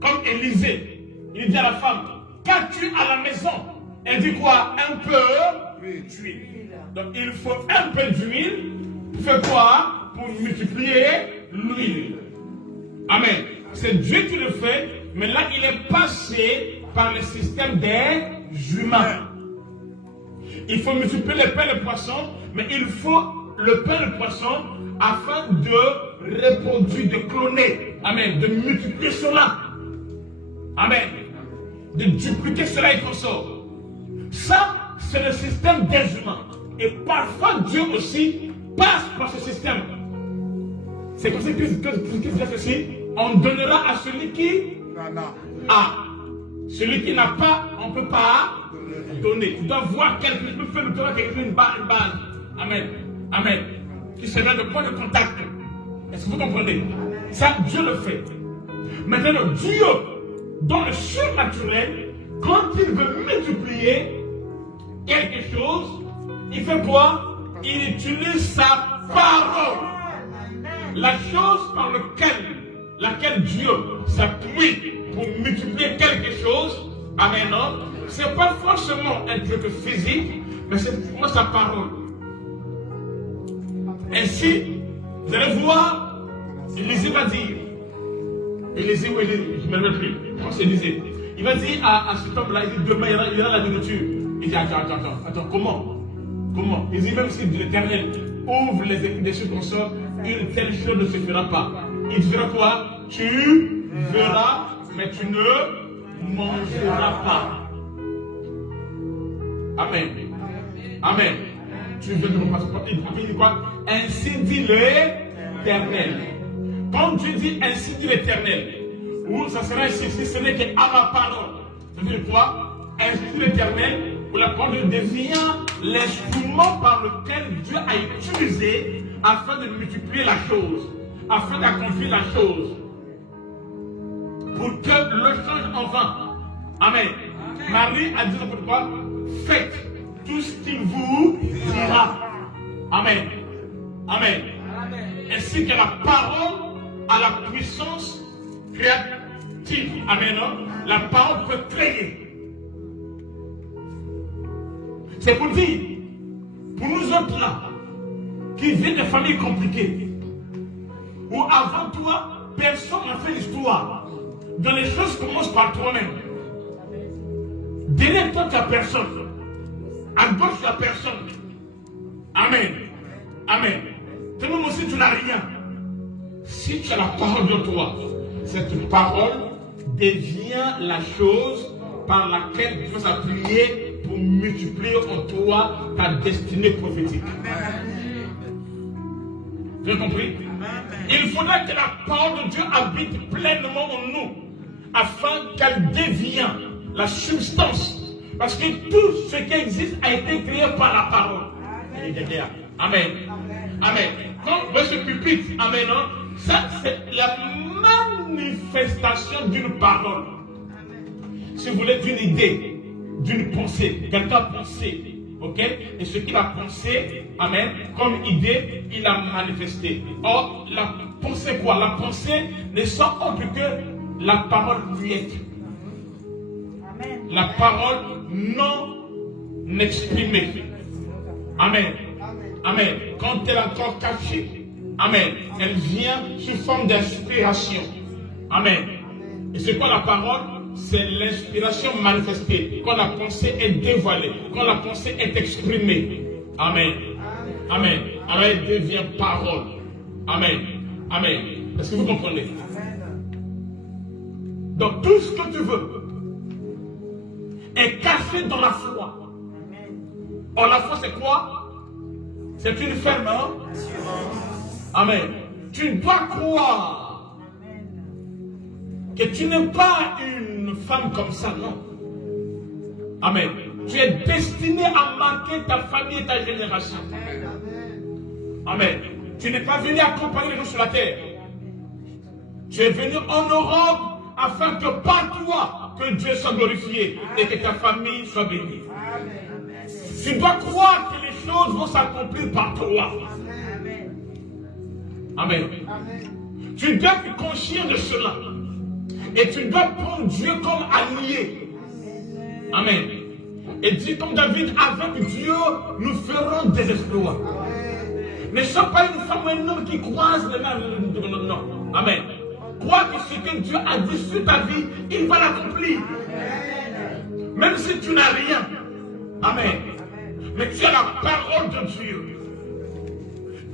Comme Élisée, il dit à la femme, qu'as-tu à la maison? Elle dit quoi? Un peu d'huile. Donc il faut un peu d'huile pour faire quoi? Pour multiplier l'huile. Amen. C'est Dieu qui le fait, mais là il est passé par le système des humains. Il faut multiplier le pain et le poisson, mais il faut le pain et le poisson afin de reproduire, de cloner. Amen. De multiplier cela. Amen. De dupliquer cela et consort. Ça, c'est le système des humains. Et parfois, Dieu aussi passe par ce système. C'est comme ça que Christ dit ceci. On donnera à celui qui a. Celui qui n'a pas, on ne peut pas donner. Tu dois voir quelqu'un qui peut faire le tour, quelqu'un une base. Amen. Amen. Qui sera le point de contact. Est-ce que vous comprenez? Ça, Dieu le fait. Maintenant, Dieu, dans le surnaturel, quand il veut multiplier quelque chose, il fait quoi? Il utilise sa parole. La chose par laquelle Dieu s'appuie pour multiplier quelque chose, amen, ce n'est pas forcément un truc physique, mais c'est pour sa parole. Ainsi, vous allez voir, Élisée va dire, Élisée, je ne me rappelle plus, c'est Élisée. Il va dire à cet homme-là, il dit, demain, il y aura la nourriture. Il dit, attends, comment? Il dit, même si l'Éternel ouvre les écritures des cieux consorts, une telle chose ne se fera pas. Il te fera quoi? Tu verras, mais tu ne mangeras pas. Amen. Amen. Tu veux ne pas. Il dit quoi? Ainsi dit l'Éternel. Quand Dieu dit ainsi dit l'Éternel, ou ça sera ainsi, si ce n'est qu'à ma parole. Ça veut dire quoi? Ainsi dit l'Éternel, où la parole devient l'instrument par lequel Dieu a utilisé afin de multiplier la chose, afin d'accomplir la chose, pour que le change en vain. Amen. Marie a dit pourquoi? Faites tout ce qu'il vous dira. Amen. Amen. Ainsi que la parole a la puissance créative. Amen. La parole peut créer. C'est pour dire, pour nous autres là, qui viennent de familles compliquées, où avant toi, personne n'a fait l'histoire, dont les choses commencent par toi-même. Derrière toi, tu n'as personne. À gauche, tu n'as personne. Amen. Amen. Toi-même aussi, tu n'as rien. Si tu as la parole de toi, cette parole devient la chose par laquelle tu vas s'appuyer pour multiplier en toi ta destinée prophétique. Vous avez compris? Il faudra que la parole de Dieu habite pleinement en nous, afin qu'elle devienne la substance. Parce que tout ce qui existe a été créé par la parole. Amen. Amen. Quand dans ce pupitre, amen, ça c'est la manifestation d'une parole. Si vous voulez, d'une idée, d'une pensée. Quelqu'un a pensé, ok? Et ce qu'il a pensé, amen, comme idée, il a manifesté. Or, la pensée quoi? La pensée ne sont autre que la parole muette. La parole non exprimée. Amen. Amen. Quand elle est encore cachée, Amen. Elle vient sous forme d'inspiration. Amen. Et c'est quoi la parole? C'est l'inspiration manifestée. Quand la pensée est dévoilée, quand la pensée est exprimée. Amen. Amen. Alors elle devient parole. Amen. Amen. Est-ce que vous comprenez? Donc tout ce que tu veux est caché dans la foi. Or la foi c'est quoi? C'est une ferme. Hein? Amen. Tu dois croire que tu n'es pas une femme comme ça, non. Amen. Tu es destiné à marquer ta famille et ta génération. Amen. Tu n'es pas venu accompagner les gens sur la terre. Tu es venu en Europe afin que par toi, que Dieu soit glorifié et que ta famille soit bénie. Tu dois croire que les choses vont s'accomplir par toi. Amen. Tu dois te conscient de cela. Et tu dois prendre Dieu comme allié. Amen. Et dis comme David, avec Dieu, nous ferons des exploits. Ne sois pas une femme ou un homme qui croise les mains. Non. Amen. Crois que ce que Dieu a dit sur ta vie, il va l'accomplir. Même si tu n'as rien. Amen. Mais tu as la parole de Dieu.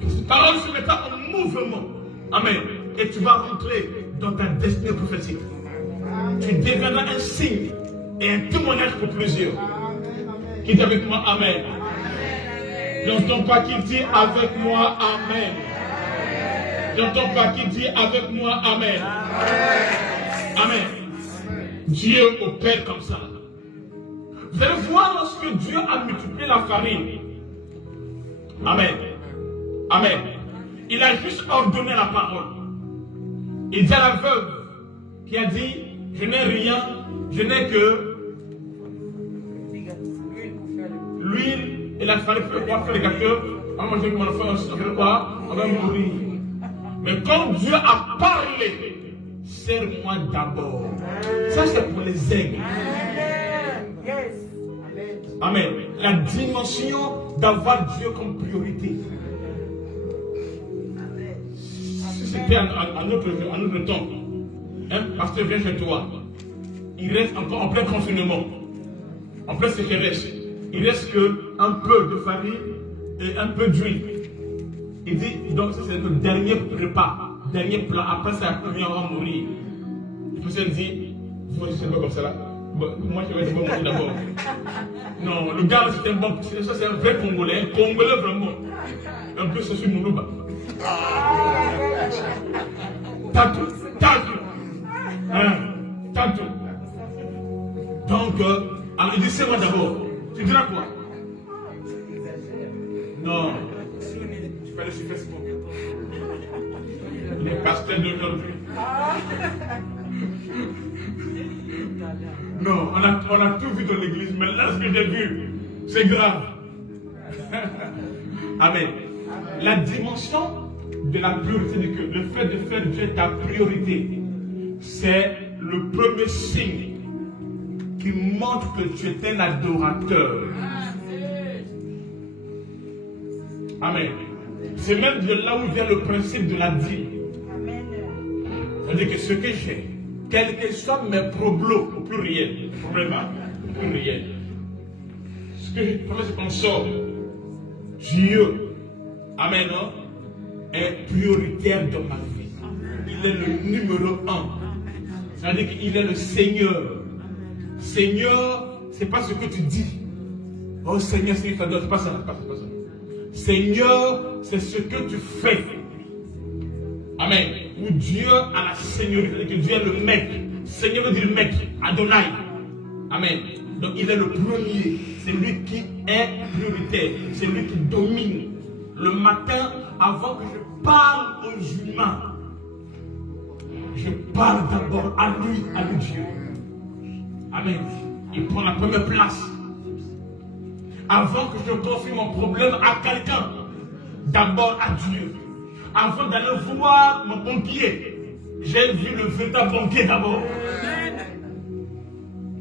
Cette parole se mettra en mouvement. Amen. Et tu vas rentrer dans ta destinée prophétique. Tu deviendras un signe et un témoignage pour plusieurs. Qui dit avec moi Amen. J'entends pas qui dit avec moi Amen. J'entends pas qui dit avec moi Amen. Amen. Dieu opère comme ça. Vous allez voir lorsque Dieu a multiplié la farine. Amen. Amen. Il a juste ordonné la parole. Il dit à la veuve qui a dit, je n'ai rien, je n'ai que l'huile et la farine pour faire les gâteaux. On va manger mon enfant, on va quoi? On va mourir. Mais quand Dieu a parlé, serre-moi d'abord. Ça c'est pour les aigles. Amen. La dimension d'avoir Dieu comme priorité. Si c'était un autre temps, un pasteur vient chez toi, il reste encore en plein confinement, en plein sécheresse, il reste qu'un peu de farine et un peu d'huile. Il dit, donc ça c'est le dernier repas, dernier plat, après ça on va mourir. Le pasteur dit, vous ne pas comme ça là. Moi je vais mourir d'abord. Non, le gars c'est un bon, ça c'est un vrai Congolais, un Congolais vraiment. Un peu sur Moulouba. Tatou. Tatou. Donc, alors il dit c'est moi d'abord. Tu diras quoi? Non. Tu fais le sur Facebook. Le pasteur d'aujourd'hui. Non, on a tout vu dans l'église, mais là ce que j'ai vu, c'est grave. Amen. La dimension de la priorité de Dieu, le fait de faire Dieu ta priorité, c'est le premier signe qui montre que tu es un adorateur. Amen. C'est même de là où vient le principe de la dîme. C'est-à-dire que ce que j'ai, quels que soient mes problèmes, au pluriel, ce que je fais, c'est qu'on sort. Dieu, Amen, non, est prioritaire dans ma vie. Il est le numéro 1. C'est-à-dire qu'il est le Seigneur. Seigneur, c'est pas ce que tu dis. Oh Seigneur, c'est pas ça, c'est pas ça. Seigneur, c'est ce que tu fais. Amen. Où Dieu a la seigneurie, que Dieu est le maître. Seigneur veut dire maître, Adonai. Amen. Donc il est le premier. C'est lui qui est prioritaire. C'est lui qui domine. Le matin, avant que je parle aux humains, je parle d'abord à lui Dieu. Amen. Il prend la première place. Avant que je confie mon problème à quelqu'un, d'abord à Dieu. Avant d'aller voir mon banquier, j'ai vu le véritable banquier d'abord.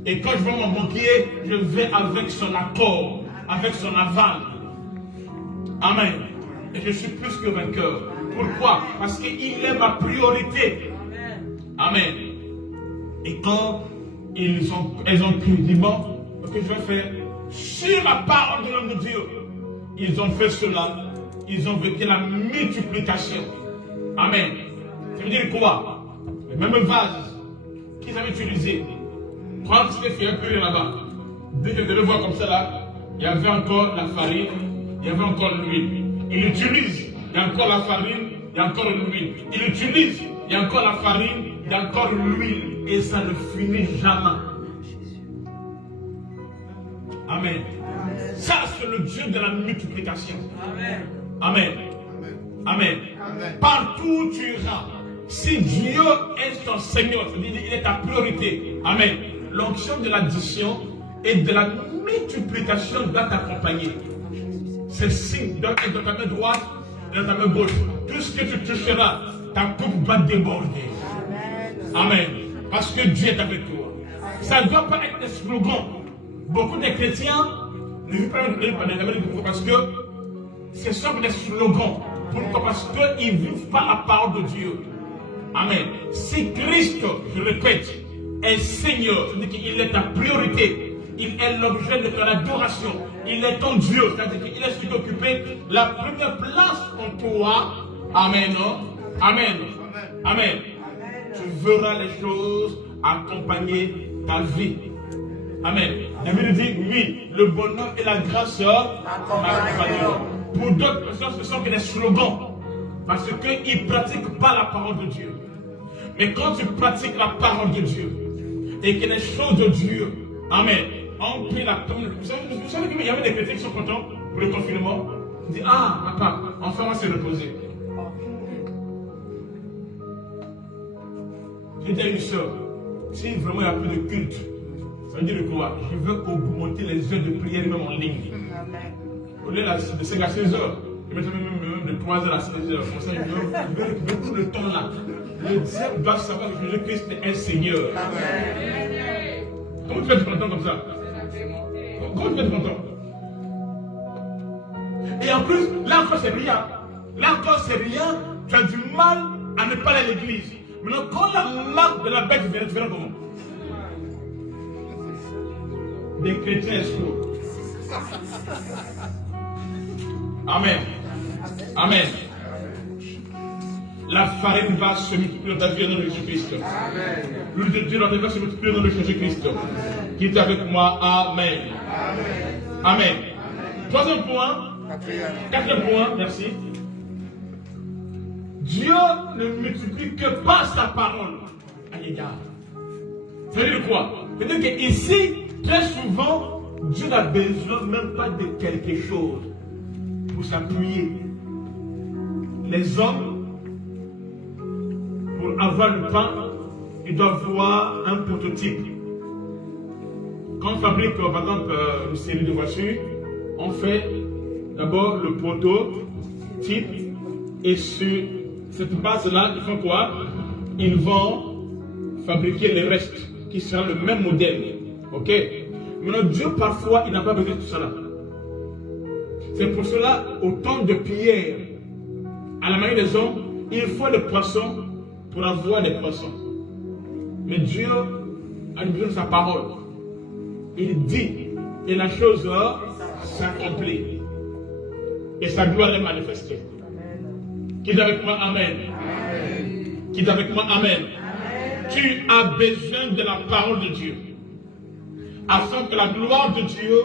Et quand je vois mon banquier, je vais avec son accord, avec son aval. Amen. Et je suis plus que vainqueur. Pourquoi? Parce qu'il est ma priorité. Amen. Et quand elles ont dit, bon, ce que je vais faire, sur la parole de l'homme de Dieu, ils ont fait cela. Ils ont vécu la multiplication. Amen. Ça veut dire quoi? Le même vase qu'ils avaient utilisé. Quand c'était fait un peu là-bas, dès que tu le vois comme ça là, il y avait encore la farine, il y avait encore l'huile. Il utilise, il y a encore la farine, il y a encore l'huile. Il utilise, il y a encore la farine, il y a encore l'huile. Et ça ne finit jamais. Amen. Ça, c'est le Dieu de la multiplication. Amen. Amen. Amen. Amen. Partout où tu iras, si Dieu est ton Seigneur, c'est-à-dire il est ta priorité. Amen. L'onction de l'addition et de la multiplication doit t'accompagner. C'est signe dans ta main droite et dans ta main gauche. Tout ce que tu toucheras, ta coupe va déborder. Amen. Amen. Parce que Dieu est avec toi. Ça ne doit pas être des slogans. Beaucoup de chrétiens ne vivent pas parce que ce sont des slogans. Pourquoi? Parce qu'ils ne vivent pas la parole de Dieu. Amen. Si Christ, je répète, est Seigneur, c'est-à-dire qu'il est ta priorité, il est l'objet de ton adoration, il est ton Dieu, c'est-à-dire qu'il est celui qui occupe la première place en toi. Amen. Amen. Amen. Tu verras les choses accompagner ta vie. Amen. La Bible dit, oui, le bonheur et la grâce m'accompagneront. Pour d'autres personnes, ce sont que des slogans. Parce qu'ils ne pratiquent pas la parole de Dieu. Mais quand tu pratiques la parole de Dieu, et que les choses de Dieu, amen, ont pris la tombe. Vous savez qu'il y avait des chrétiens qui sont contents pour le confinement. Ils disent, ah, papa, enfin on va se reposer. J'ai dit à une soeur, si vraiment il n'y a plus de culte, ça veut dire quoi? Je veux augmenter les heures de prière même en ligne. Au lieu de 5 à 16 heures, je vais même de 3 heures à 16 heures. Comme ça, je veux récupérer tout le temps là. Le diable doit savoir que Jésus-Christ est un Seigneur. Amen. Comment tu vas être content comme ça? Comment tu vas être content? Et en plus, là encore c'est rien. Là encore c'est rien. Tu as du mal à ne pas aller à l'église. Maintenant, quand la marque de la bête vient, tu verras comment? Des chrétiens escrocs. Amen. Amen. La farine va se multiplier dans ta vie au nom de Jésus-Christ. L'huile de Dieu dans ta vie va se multiplier au nom de Jésus-Christ. Qui est avec moi? Amen. Amen. Troisième point. Quatrième point. Merci. Dieu ne multiplie que par sa parole à l'égard. Ça veut dire quoi? Ça veut dire qu'ici, très souvent, Dieu n'a besoin même pas de quelque chose pour s'appuyer. Les hommes, pour avoir le pain, ils doivent voir un prototype. Quand on fabrique, par exemple, une série de voitures, on fait d'abord le prototype et sur cette base-là, ils font quoi? Ils vont fabriquer le reste, qui sera le même modèle. Ok? Mais Dieu, parfois, il n'a pas besoin de tout cela. C'est pour cela, au temps de Pierre, à la manière des hommes, il faut des poissons pour avoir des poissons. Mais Dieu a besoin de sa parole. Il dit, et la chose s'accomplit. Et sa gloire est manifestée. Qui est avec moi? Amen. Amen. Qui est avec moi? Amen. Amen. Tu as besoin de la parole de Dieu. Afin que la gloire de Dieu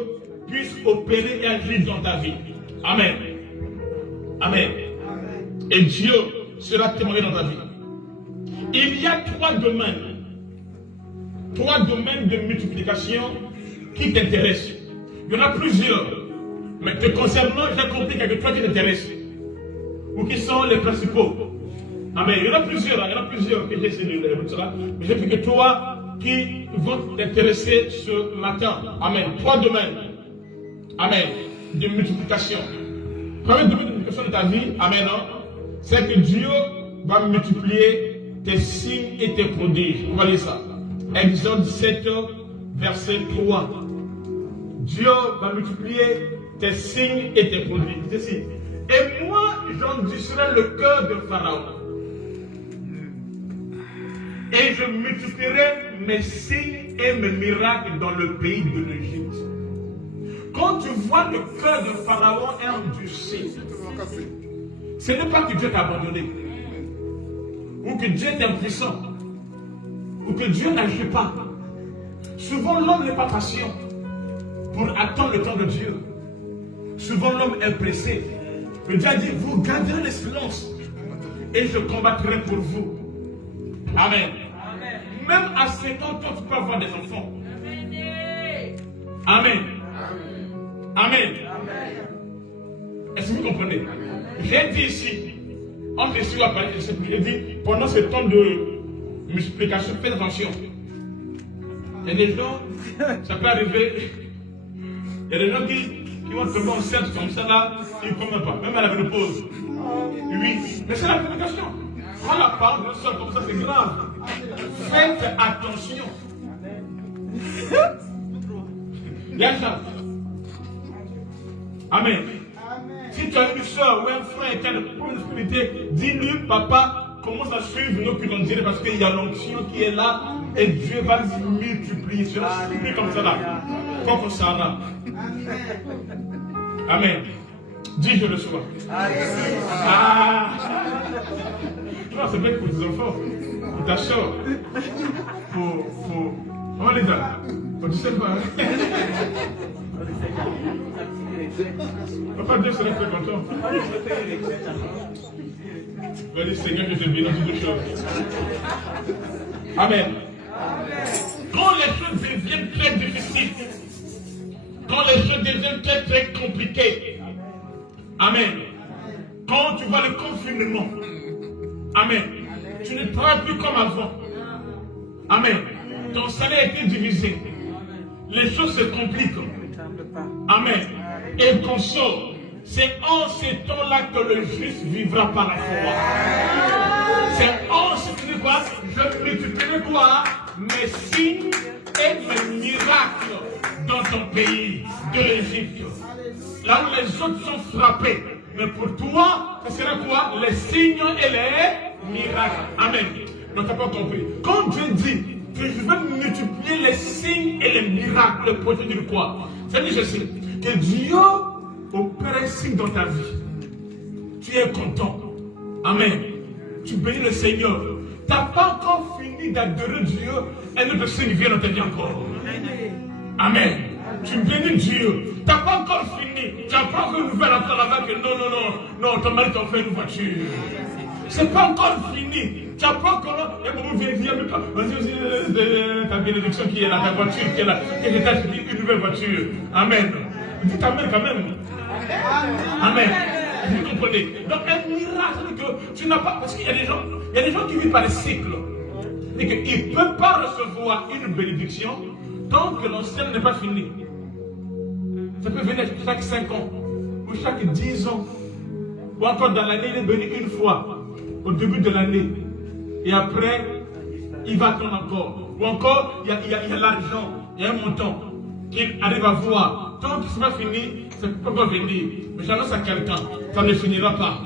puisse opérer et agir dans ta vie. Amen. Amen. Amen. Et Dieu sera témoigné dans ta vie. Il y a 3 domaines. 3 domaines de multiplication qui t'intéressent. Il y en a plusieurs. Mais te concernant, j'ai compris qu'il y a que 3 qui t'intéressent. Ou qui sont les principaux. Amen. Il y en a plusieurs que j'ai essayé de lire cela. Mais j'ai pris que 3 qui vont t'intéresser ce matin. Amen. 3 domaines. Amen. De multiplication. Premier domaine de multiplication de ta vie, amen, c'est que Dieu va multiplier tes signes et tes prodiges. On va lire ça. Exode 7, verset 3. Dieu va multiplier tes signes et tes prodiges. Ceci. Et moi, j'endurcirai le cœur de Pharaon. Et je multiplierai mes signes et mes miracles dans le pays de l'Égypte. Quand tu vois le cœur de Pharaon est endurci, ce n'est pas que Dieu t'a abandonné, ou que Dieu est impuissant, ou que Dieu n'agit pas. Souvent, l'homme n'est pas patient pour attendre le temps de Dieu. Souvent, l'homme est pressé. Le Dieu a dit, vous garderez le silence et je combattrai pour vous. Amen. Amen. Même à 7 ans, toi, tu peux avoir des enfants. Amen. Amen. Amen. Est-ce que vous comprenez? J'ai dit ici, entre Jésus à Paris, j'ai dit, pendant ce temps de multiplication, faites attention. Il y a des gens, ça peut arriver, il y a des gens qui vont tomber enceintes comme ça là, ils ne comprennent pas, même à la ménopause. Oui, mais c'est la multiplication. Quand la parole de sort comme ça, c'est grave. Faites attention. Il y a ça. Amen. Si tu as une soeur ou un frère qui a une problème de spiritualité, dis-lui, papa, commence à suivre nos plus grandes parce qu'il y a l'onction qui est là et Dieu va multiplier. Je la supplie comme ça là. Comme ça là. Amen. Dis, je le sois. Ah! Non, c'est pas pour tes enfants. Pour ta soeur. On les a. Tu sais pas. Papa Dieu serait très content. Je vais dire, Seigneur, que je vis dans toutes choses. Amen. Quand les choses deviennent très difficiles, quand les choses deviennent très très compliquées, amen. Quand tu vois le confinement, amen. Tu ne travailles plus comme avant. Amen. Ton salaire a été divisé. Les choses se compliquent. Amen. Et qu'on sort. C'est en ces temps-là que le juste vivra par la foi. C'est en ce temps-là que je multiplierai quoi? Mes signes et mes miracles dans ton pays de l'Égypte. Là où les autres sont frappés. Mais pour toi, ce sera quoi? Les signes et les miracles. Amen. Donc, tu n'as pas compris. Quand Dieu dit que je vais multiplier les signes et les miracles, le projet du quoi? Ça dit, je sais que Dieu opère un signe dans ta vie. Tu es content. Amen. Tu bénis le Seigneur. Tu n'as pas encore fini d'adorer Dieu et notre signe vient dans ta vie encore. Amen. Tu bénis Dieu. Tu n'as pas encore fini. Tu n'as pas encore une nouvelle affaire là-bas que non, ton mari t'a fait une voiture. C'est pas encore fini. Tu n'as pas encore. Et mon vieux dit, vas-y, ta bénédiction qui est là, ta voiture qui est là. Et je t'ai dit une nouvelle voiture. Amen. Dites Amen quand même. Amen. Vous comprenez? Donc un miracle que tu n'as pas. Parce qu'il y a des gens qui vivent par des cycles. Et qu'ils ne peuvent pas recevoir une bénédiction tant que l'ancienne n'est pas finie. Ça peut venir chaque 5 ans, ou chaque 10 ans, ou encore dans l'année, il est béni une fois, au début de l'année. Et après, il va attendre encore. Ou encore, il y a l'argent, il y a un montant qu'il arrive à voir. Tant que ce n'est pas fini, ça ne peut pas venir. Mais j'annonce à quelqu'un, ça ne finira pas.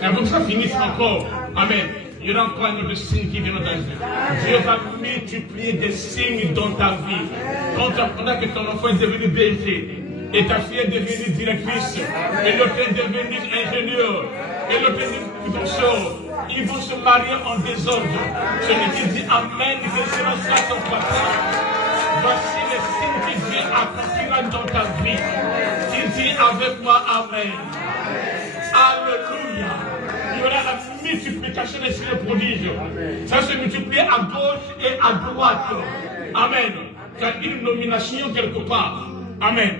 Et avant que ça finisse encore, amen. Il y aura encore un autre signe qui vient dans ta vie. Dieu va multiplier des signes dans ta vie. Quand tu apprendras que ton enfant est devenu DG, et ta fille est devenue directrice, et l'autre est devenu ingénieur, et l'autre est devenu professeur, ils vont se marier en désordre. Celui qui dit Amen, que sera ça ton papa. Voici les signes que Dieu accomplira dans ta vie. Tu dis avec moi Amen. Alléluia. Il y aura la multiplication des signes prodiges. Ça se multiplie à gauche et à droite. Amen. Tu as une nomination quelque part. Amen.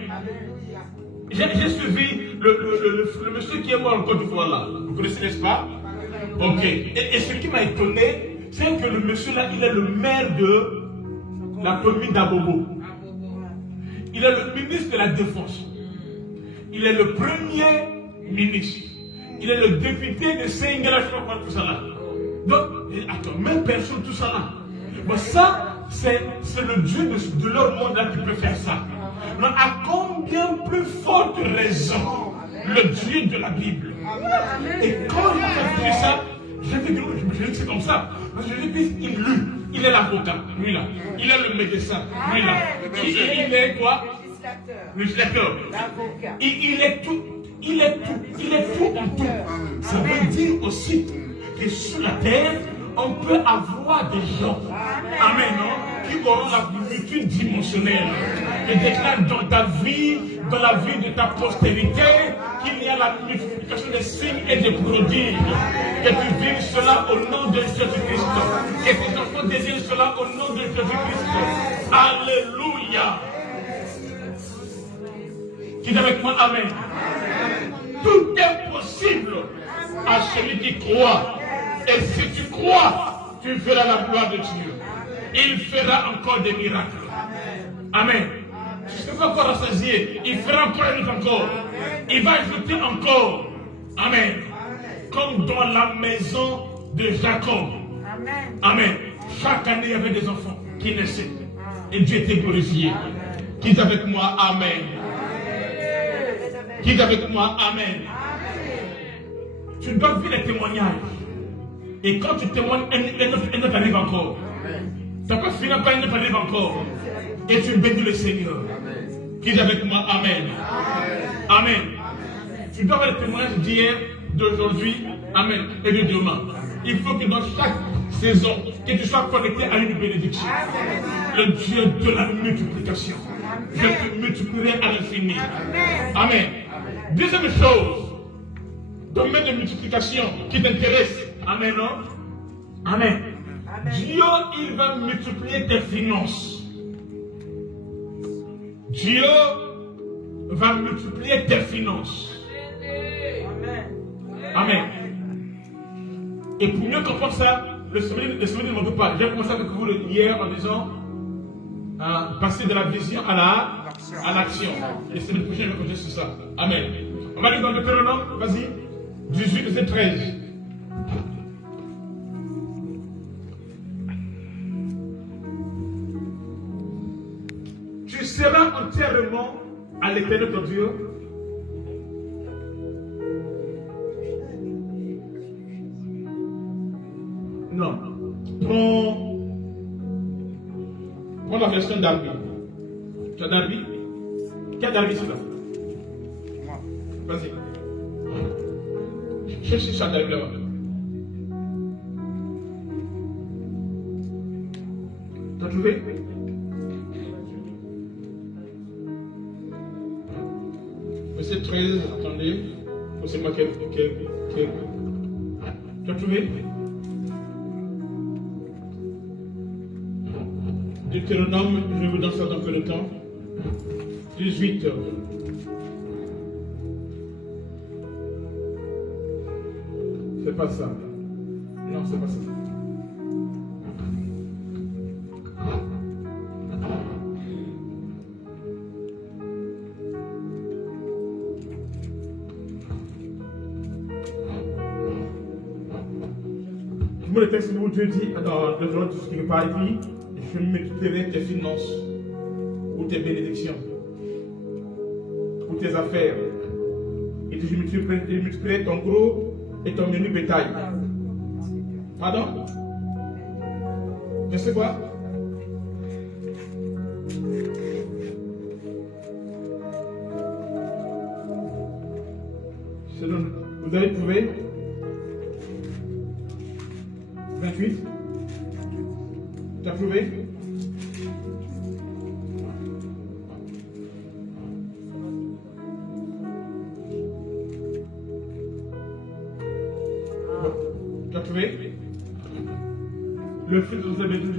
J'ai suivi le monsieur qui est mort en Côte d'Ivoire là. Vous connaissez, n'est-ce pas? Ok. Et ce qui m'a étonné, c'est que le monsieur là, il est le maire de la commune d'Abobo. Il est le ministre de la Défense. Il est le premier ministre. Il est le député de Saint-Ingela, je ne sais pas tout ça là. Donc, attends, même personne, tout ça là. Bon, ça, c'est le Dieu de leur monde là qui peut faire ça. Mais à combien plus forte raison le Dieu de la Bible, Et quand il a fait ça, je me dis que c'est comme ça. Parce que je dis, il est l'avocat, lui là. Il est le médecin, lui là. Il est quoi? Le législateur. Il est tout. Il est tout en tout. Ça veut dire aussi que sur la terre, on peut avoir des gens, amen, non, qui auront la multidimensionnelle. Je déclare dans ta vie, dans la vie de ta postérité, qu'il y a la multiplication des signes et des prodiges. Que tu vives cela au nom de Jésus-Christ. Que tes enfants désirent cela au nom de Jésus-Christ. Alléluia. Qui est avec moi, amen. Tout est possible à celui qui croit. Et si tu crois, tu verras la gloire de Dieu. Il fera encore des miracles. Amen. Tu ne peux pas encore rassasier. Il fera encore un autre encore. Il va ajouter encore. Amen. Comme dans la maison de Jacob. Amen. Chaque année, il y avait des enfants qui naissaient. Et Dieu était glorifié. Qui est avec moi? Amen. Qui est avec moi? Amen. Tu dois vivre les témoignages. Et quand tu témoignes, un autre arrive encore. Tu n'as pas fini quand un autre arrive encore. Et tu bénis le Seigneur. Qui est avec moi? Amen. Amen. Tu dois avoir le témoignage d'hier, d'aujourd'hui, amen, et de demain. Il faut que dans chaque saison, que tu sois connecté à une bénédiction. Le Dieu de la multiplication. Je te multiplierai à l'infini. Amen. Deuxième chose, domaine de multiplication qui t'intéresse. Amen, non? Amen. Dieu, il va multiplier tes finances. Dieu va multiplier tes finances. Amen. Et pour mieux comprendre ça, le sommet ne manque pas. J'ai commencé avec vous hier en disant passer de la vision à l'action. Et semaine prochaine, je vais continuer sur ça. Amen. On va lire dans le Deutéronome, vas-y. 18 verset 13. Tu seras entièrement à l'Éternel ton Dieu. Non. Prends la version d'Arby. Tu as d'Arby? Qui a d'Arby là? Vas-y. Cherche ça d'Arby là-bas. Tu as trouvé? Verset 13, attendez. C'est moi qui. Tu as trouvé? Deutéronome, je vous donne ça dans peu de temps. 18. C'est pas ça. Non, c'est pas ça. Je me le texte où Dieu dit dans le droit de ce qui n'est pas écrit. Je multiplierai tes finances, ou tes bénédictions, ou tes affaires. Et je multiplierai ton gros et ton menu bétail. Pardon? Je sais quoi? Vous avez trouvé? 28? Tu as trouvé? Tu as trouvé? Le fils de vous avez tout.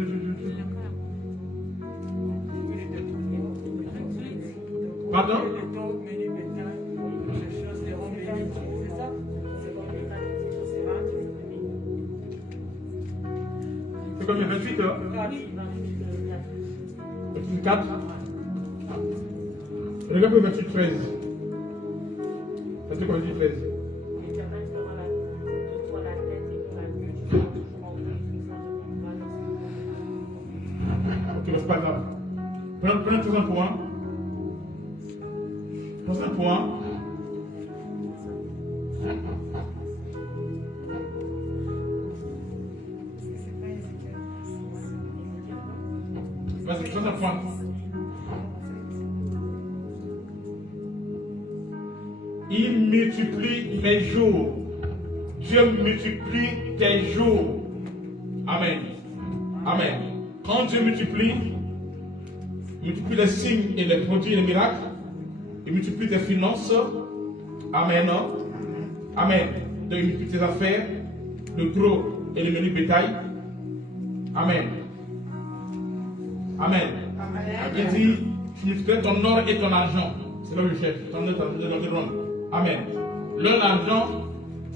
Pardon? C'est combien? 28 heures? 24. Regarde le 28, 13. C'est quoi 28, 13? Ok, c'est pas grave. Prenez tout un point. Prenez un point. Vas-y, troisième point. Il multiplie mes jours. Dieu multiplie tes jours. Amen. Amen. Quand Dieu multiplie les signes et les produits et les miracles, il multiplie tes finances. Amen. Amen. Donc il multiplie tes affaires, le gros et le menu bétail. Amen. Amen. Il dit, je multiplierai ton or et ton argent. C'est là que je cherche. Ton or et ton argent. Amen. L'or, l'argent,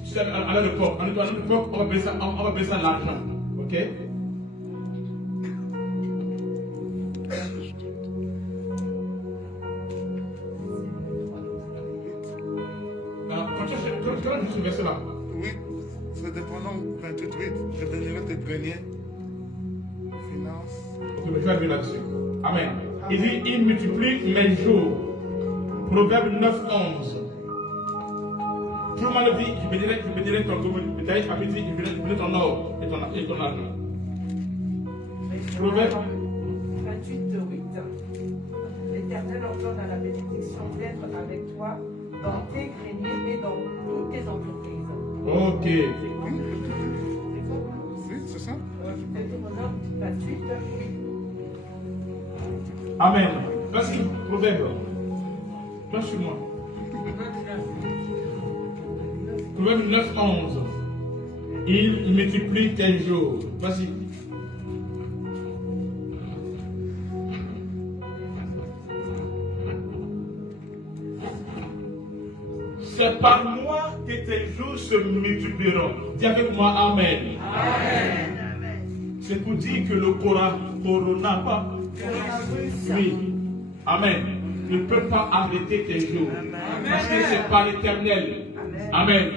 c'est à l'époque. À l'époque, on va payer ça l'argent. Ok? Quand je suis versé là? Oui, c'est dépendant 28, je donnerai tes greniers, finances. Je vais faire là-dessus. Amen. Il dit, il multiplie mes jours. Proverbe 9:11. Tout le monde dit, je bénirai ton bétail, après dit, je bénirai ton or et ton argent. Proverbe 28:8. L'Éternel ordonne à la bénédiction d'être avec toi dans tes greniers et dans toutes tes entreprises. Ok. Oui, c'est ça. Deutéronome 28:8. Amen. Vas-y, Proverbe. Toi sur moi. Proverbe 9:11. Il multiplie tes jours. Vas-y. C'est par moi que tes jours se multiplieront. Dis avec moi Amen. Amen. C'est pour dire que le corona pas. Oui. Amen. Ne peut pas arrêter tes jours. Parce que c'est par l'Éternel. Amen.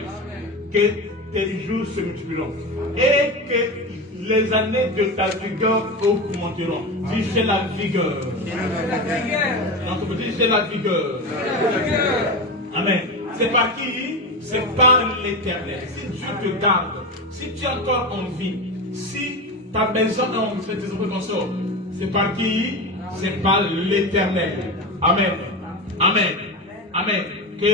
Que tes jours se multiplieront. Et que les années de ta vigueur augmenteront. Dis j'ai la vigueur. Donc on peut dire j'ai la vigueur. Amen. C'est par qui? C'est par l'Éternel. Si Dieu te garde, si tu es encore en vie, si ta maison est en vie, tes enfants, c'est par qui? C'est par l'Éternel. Amen. Amen. Amen. Que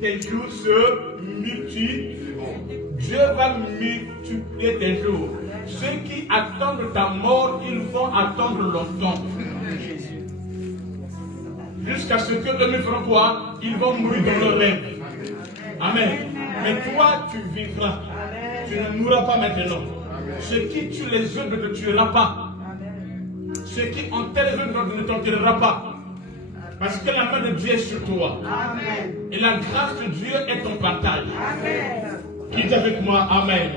tes jours se multiplient. Dieu va multiplier tes jours. Ceux qui attendent ta mort, ils vont attendre longtemps. Jusqu'à ce que eux me feront quoi? Ils vont mourir dans leur rêve. Amen. Mais toi, tu vivras. Tu ne mourras pas maintenant. Ce qui tue les autres ne te tuera pas. Ce qui enterre les autres ne t'enterrera pas. Parce que la main de Dieu est sur toi. Et la grâce de Dieu est ton partage. Qui dit avec moi Amen.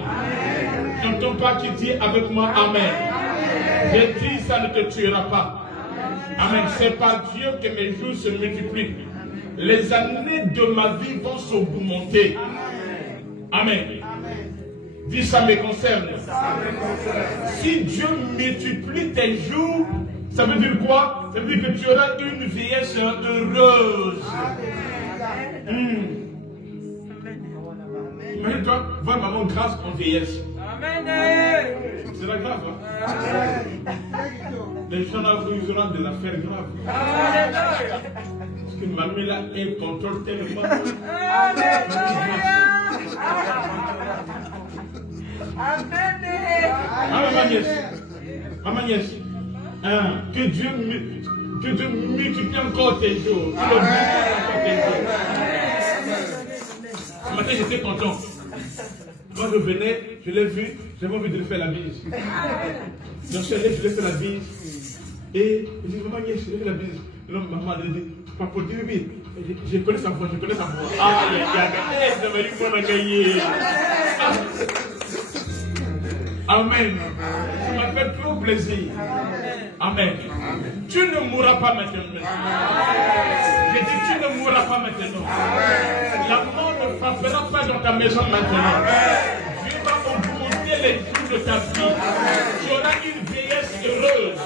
J'entends pas qui dit avec moi Amen. Je dis ça ne te tuera pas. Amen. C'est par Dieu que mes jours se multiplient. Les années de ma vie vont s'augmenter. Amen. Dis ça me concerne. Si Dieu multiplie tes jours, ça veut dire quoi? Ça veut dire que tu auras une vieillesse heureuse. Imagine-toi, voir maman grâce en vieillesse. C'est la grave. Hein? Les gens là, ils auront des affaires graves. Parce que maman là, elle contrôle tellement. Ma nièce, que Dieu multiplie encore tes jours. Que le multiplie encore tes jours. Ce matin, j'étais content. Quand je venais, je l'ai vu, j'avais envie de lui faire la bise. Donc, je lui ai fait la bise. Et je dis, maman, je lui ai fait la bise. Et donc, maman a dit, papa, dis oui. Je connais sa voix, je connais sa voix. Ah, il y a gagné. Amen. Ça m'a fait trop plaisir. Amen. Tu ne mourras pas maintenant. J'ai dit, tu ne mourras pas maintenant. La mort ne frappera pas dans ta maison maintenant. Dieu va augmenter les jours de ta vie. Tu auras une vieillesse heureuse.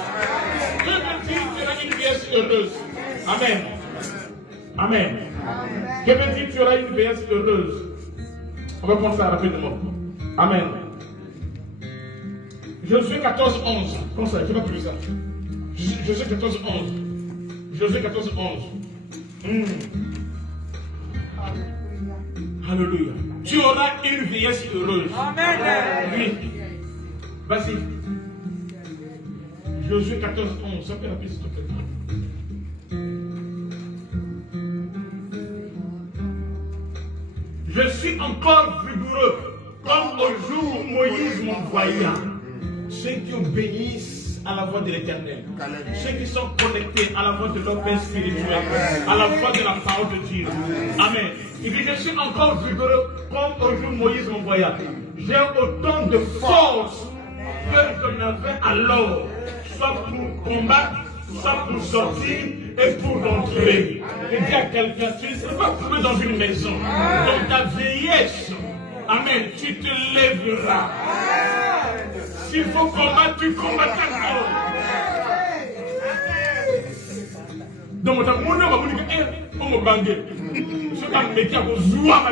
Que veut dire tu auras une vieillesse heureuse? Amen. Amen. Que veut dire tu auras une vieillesse heureuse? On va prendre ça rapidement. Amen. Josué 14:11. Comme ça, je vais pas plus ça. Josué 14, 11. Josué 14, 11. Alléluia. Tu auras une vieillesse heureuse. Amen. Oui. Vas-y. Josué 14, 11. Ça peut rappeler s'il te plaît. Je suis encore vigoureux, comme au jour où Moïse m'envoya. Ceux qui obéissent à la voix de l'Éternel, ceux qui sont connectés à la voix de leur Père spirituel, à la voix de la parole de Dieu. Amen. Il dit, je suis encore vigoureux, comme au jour où Moïse m'envoya. J'ai autant de force que je n'avais alors, soit pour combattre, soit pour sortir et pour entrer. Et dis à quelqu'un, tu ne seras pas trouvé dans une maison. Dans ta vieillesse, amen, tu te lèveras. S'il faut combattre, tu combattras encore. Donc, mon nom va vous dire, on me bangue. Je vais me mettre à vos joies,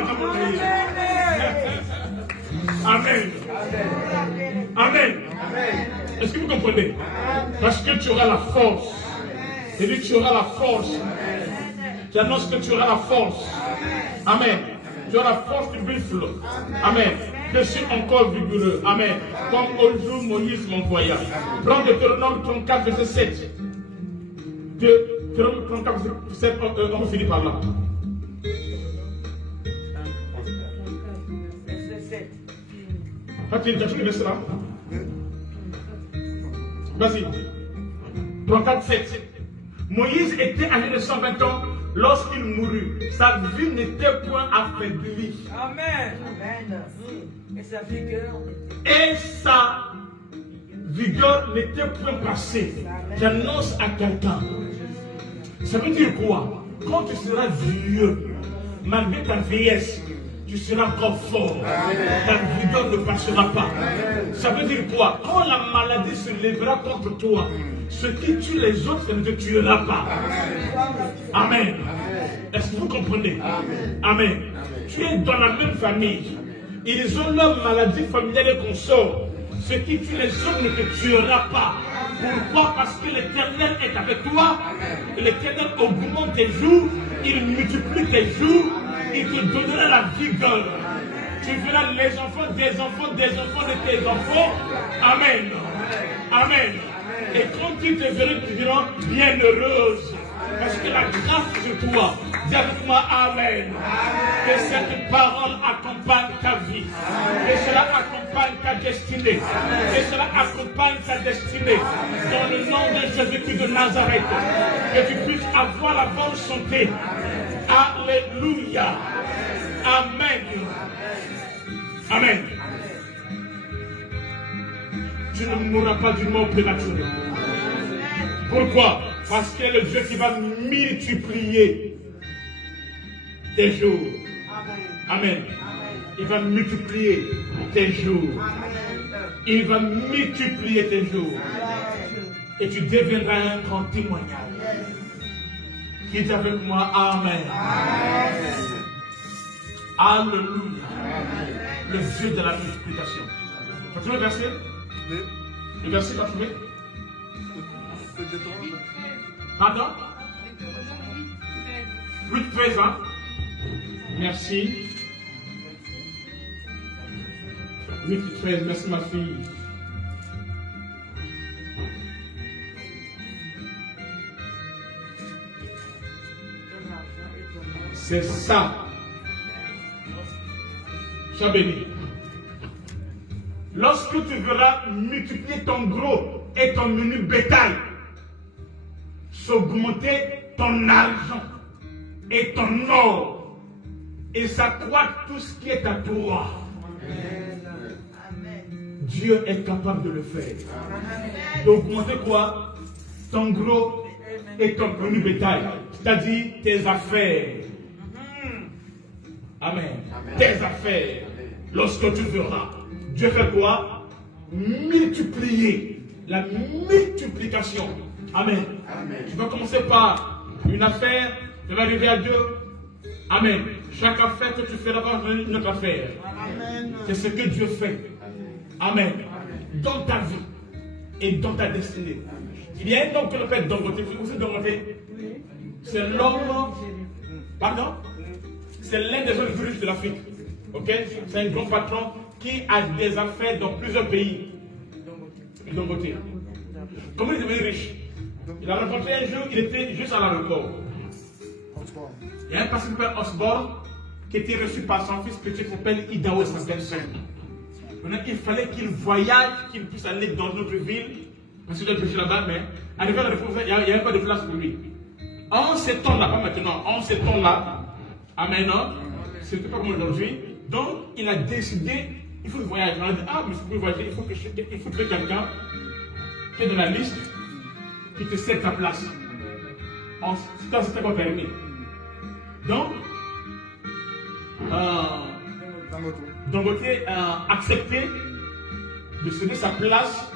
Amen. Amen. Est-ce que vous comprenez? Parce que tu auras la force. Et dit, tu auras la force. J'annonce que tu auras la force. Amen. Tu auras la force du buffle. Amen. Je suis encore vigoureux. Amen. Comme au jour Moïse m'envoya. Prends Deutéronome 34, verset 7. Deutéronome 34, verset 7. On finit par là. Tu as vu le verset là? Vas-y. 34, 7. Moïse était âgé de 120 ans lorsqu'il mourut. Sa vie n'était point affaiblie. Amen. Amen. Et sa vigueur. Et sa vigueur n'était point passée. J'annonce à quelqu'un. Ça veut dire quoi? Quand tu seras vieux, malgré ta vieillesse, tu seras encore fort. Ta vigueur ne passera pas. Ça veut dire quoi? Quand la maladie se lèvera contre toi, ce qui tue les autres, ça ne te tuera pas. Amen. Est-ce que vous comprenez? Amen. Tu es dans la même famille. Ils ont leur maladie familiale et consorts. Ce qui tue les autres ne te tuera pas. Pourquoi? Parce que l'Éternel est avec toi. L'Éternel augmente tes jours. Il multiplie tes jours. Il te donnera la vigueur. Tu verras les enfants des enfants des enfants de tes enfants. Amen. Amen. Et quand tu te verras, tu diras bienheureuse. Parce que la grâce sur toi. Dis avec moi Amen. Que cette parole accompagne ta vie. Que cela accompagne ta destinée. Que cela accompagne ta destinée. Dans le nom de Jésus-Christ de Nazareth. Que tu puisses avoir la bonne santé. Alléluia. Amen. Amen. Tu ne mourras pas du mort prématuré. Pourquoi? Parce que le Dieu qui va multiplier tes jours. Amen. Il va multiplier tes jours. Il va multiplier tes jours. Et tu deviendras un grand témoignage. Qui est avec moi? Amen. Alléluia. Le Dieu de la multiplication. Continuez le verset. Le verset continuez. Pardon? 8-13 ans. Merci. 8-13, merci ma fille. C'est ça. Sois béni. Lorsque tu verras multiplier ton gros et ton menu bétail, s'augmenter ton argent et ton or, et s'accroître tout ce qui est à toi. Dieu est capable de le faire. D'augmenter quoi? Ton gros et ton menu bétail, c'est-à-dire tes affaires. Amen. Tes affaires. Lorsque tu verras, Dieu fait quoi? Multiplier. La multiplication. Amen. Tu vas commencer par une affaire, tu vas arriver à deux. Amen. Chaque affaire que tu feras va devenir une autre affaire. C'est ce que Dieu fait. Amen. Dans ta vie. et dans ta destinée. Il y a un homme que l'on appelle Dangote. Vous savez Dangote? C'est l'homme, pardon? C'est l'un des hommes les plus riches de l'Afrique. Ok? C'est un grand patron qui a des affaires dans plusieurs pays. Dangote. Comment il est devenu riche? Il a rencontré un jour, il était juste à l'aéroport. Il y a un pasteur qui s'appelle Osborne qui était reçu par son fils petit qui s'appelle Idaho Sanderson. Maintenant, il fallait qu'il voyage, qu'il puisse aller dans notre ville, parce qu'il doit prêcher là-bas, mais arrivé à la réponse, il n'y avait pas de place pour lui. En ces temps-là, pas maintenant, en ces temps-là, à maintenant, c'était pas comme aujourd'hui, donc il a décidé, il faut voyager. On a dit, ah, mais si vous pouvez voyager, il faut trouver quelqu'un qui est dans la liste, qui te cède ta place. C'était pas permis. Donc, Dangote a accepté de céder sa place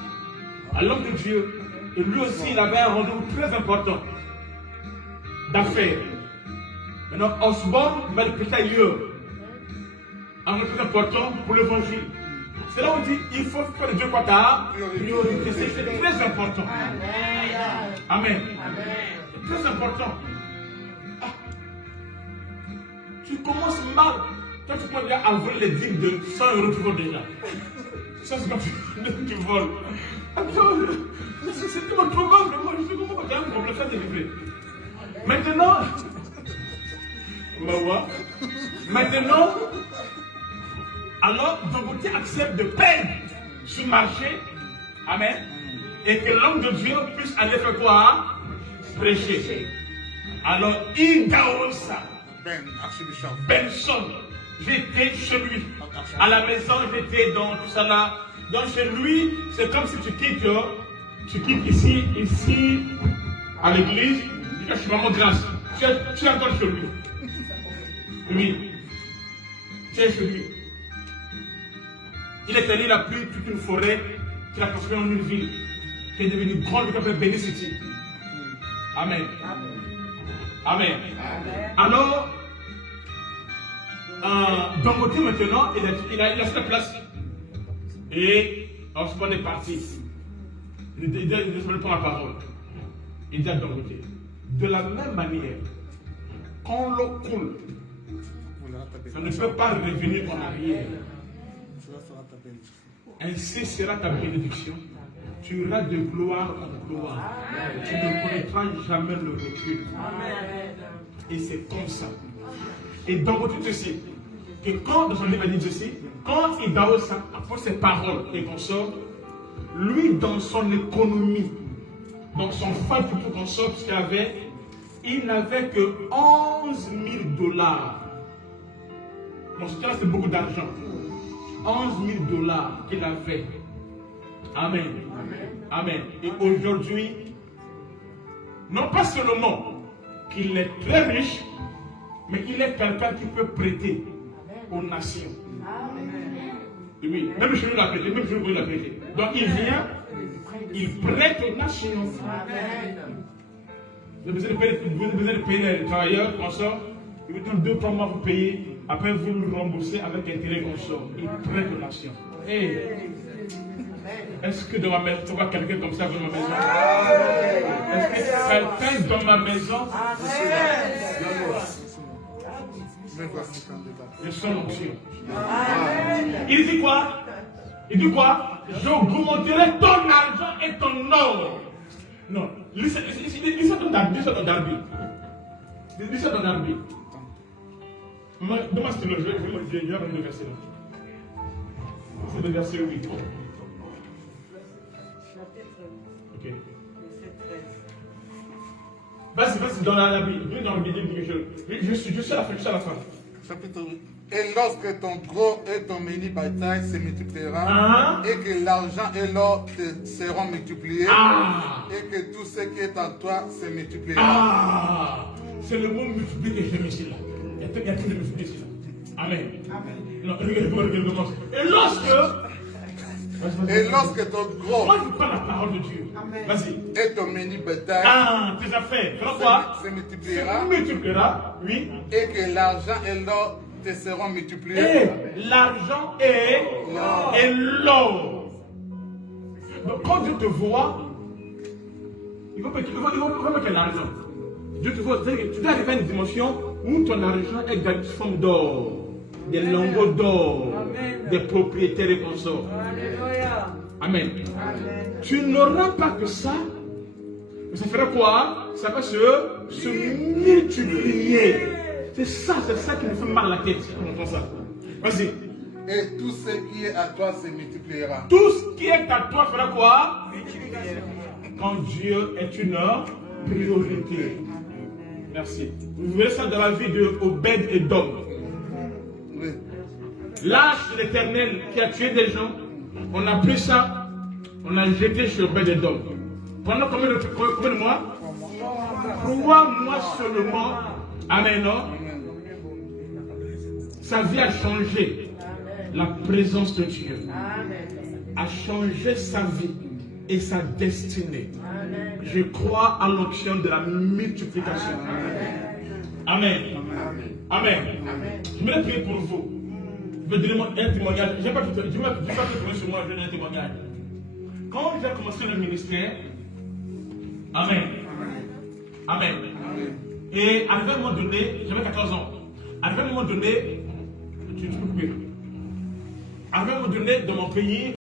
à l'homme de Dieu. Et lui aussi, il avait un rendez-vous très important d'affaires. Maintenant, Osborne va le prêter ailleurs. Un rendez-vous très important pour l'évangile. C'est là où on dit il faut faire de Dieu quoi ta priorité. C'est très important. Amen. C'est très important. Ah. Tu commences mal. Toi, tu commences déjà à voler les dîmes de 100 €, tu voles déjà. Ça, c'est quand tu voles. Attends, c'est trop mal, vraiment. Je sais comment tu as un problème, ça délivré. Maintenant, alors, Dangote accepte de perdre ce marché, amen, et que l'homme de Dieu puisse aller faire quoi? Prêcher. Alors, Idaosa Benson, j'étais chez lui. À la maison, j'étais dans tout ça là. Donc, chez lui, c'est comme si tu quittes ici, à l'église, tu dis, je suis vraiment grâce. Tu es encore chez lui. Oui. Tu es chez lui. Il est allé, il a pris toute une forêt qu'il a construite en une ville, qui est devenue grande, qui s'appelle Benin City. Amen. Amen. Alors, Dangote maintenant, il a sa place. Et Osborne est parti. Il ne se prend la parole. Il dit à Dangote, de la même manière, quand l'eau coule, ça ne peut pas revenir en arrière. Ainsi sera ta bénédiction. Tu iras de gloire en gloire. Tu ne connaîtras jamais le recul. Et c'est comme ça. Et donc, tu te sais que quand, dans son livre, il dit ceci, quand Idaho apporte ses paroles et qu'on sort, lui, dans son économie, dans son fight tout qu'on sort, il n'avait que 11 000 $. Dans ce cas-là, c'est beaucoup d'argent. 11 000 $ qu'il avait. Amen. Amen. Et aujourd'hui, non pas seulement qu'il est très riche, mais il est quelqu'un qui peut prêter aux nations. Oui, même chez nous, il a prêté, même chez nous, il a prêté. Donc il vient, il prête aux nations. Vous avez besoin de payer les travailleurs, qu'on sort, il vous donne 2-3 mois pour payer. Après, vous le remboursez avec intérêt qu'on sort. Il prête aux nations. Hey. Est-ce que dans ma maison, tu vois quelqu'un comme ça dans ma maison? Est-ce que quelqu'un dans ma maison? Je sens l'onction. Il dit quoi? J'augmenterai ton argent et ton or. Non, listen to Darby. Listen to Darby. Donne-moi ce stylo, je vais le verset là. C'est le verset 8. Ok. Vas-y, dans la Bible. Je vais dans le Bible dire quelque chose. Je suis à la fin. Chapitre 8. Et lorsque ton gros et ton menu bataille se multipliera, et que l'argent et l'or te seront multipliés, et que tout ce qui est en toi se multipliera. C'est le mot multiplié que j'aime ici là. Il y a tout de multiplié ici là. Amen. Non, regarde. Et lorsque ton gros. Moi, je parle la parole de Dieu. Vas-y. Et ton menu bataille. Tes affaires. Quoi? Se multipliera. Oui. Et que l'argent et l'or te seront multipliés. Et l'argent et l'or. quand Dieu te voit, il faut pas qu'il ait l'argent. Dieu te voit, tu dois arriver à une dimension où ton argent est dans une forme d'or, des lingots d'or, des propriétaires et consorts. Alléluia. Amen. Amen. Tu n'auras pas que ça. Mais ça fera quoi? Ça va se multiplier. C'est ça qui nous fait mal à la tête quand on entend ça. Vas-y. Et tout ce qui est à toi se multipliera. Tout ce qui est à toi fera quoi? Quand Dieu est une priorité. Merci. Vous verrez ça dans la vie de Obed et d'Om. Oui. L'âge de l'Éternel qui a tué des gens, on a pris ça, on a jeté sur Obed et d'Om. Pendant combien de mois? 3 mois seulement. Amen, non? Sa vie a changé. La présence de Dieu a changé sa vie et sa destinée. Je crois à l'onction de la multiplication. Amen. Amen. Je vais prier pour vous. Je vais donner un témoignage. Je ne vais pas tout trouver sur moi, je vais donner un témoignage. Quand j'ai commencé le ministère, Amen. Amen. Et à un moment donné, j'avais 14 ans. À un moment donné, à un moment donné, dans mon pays,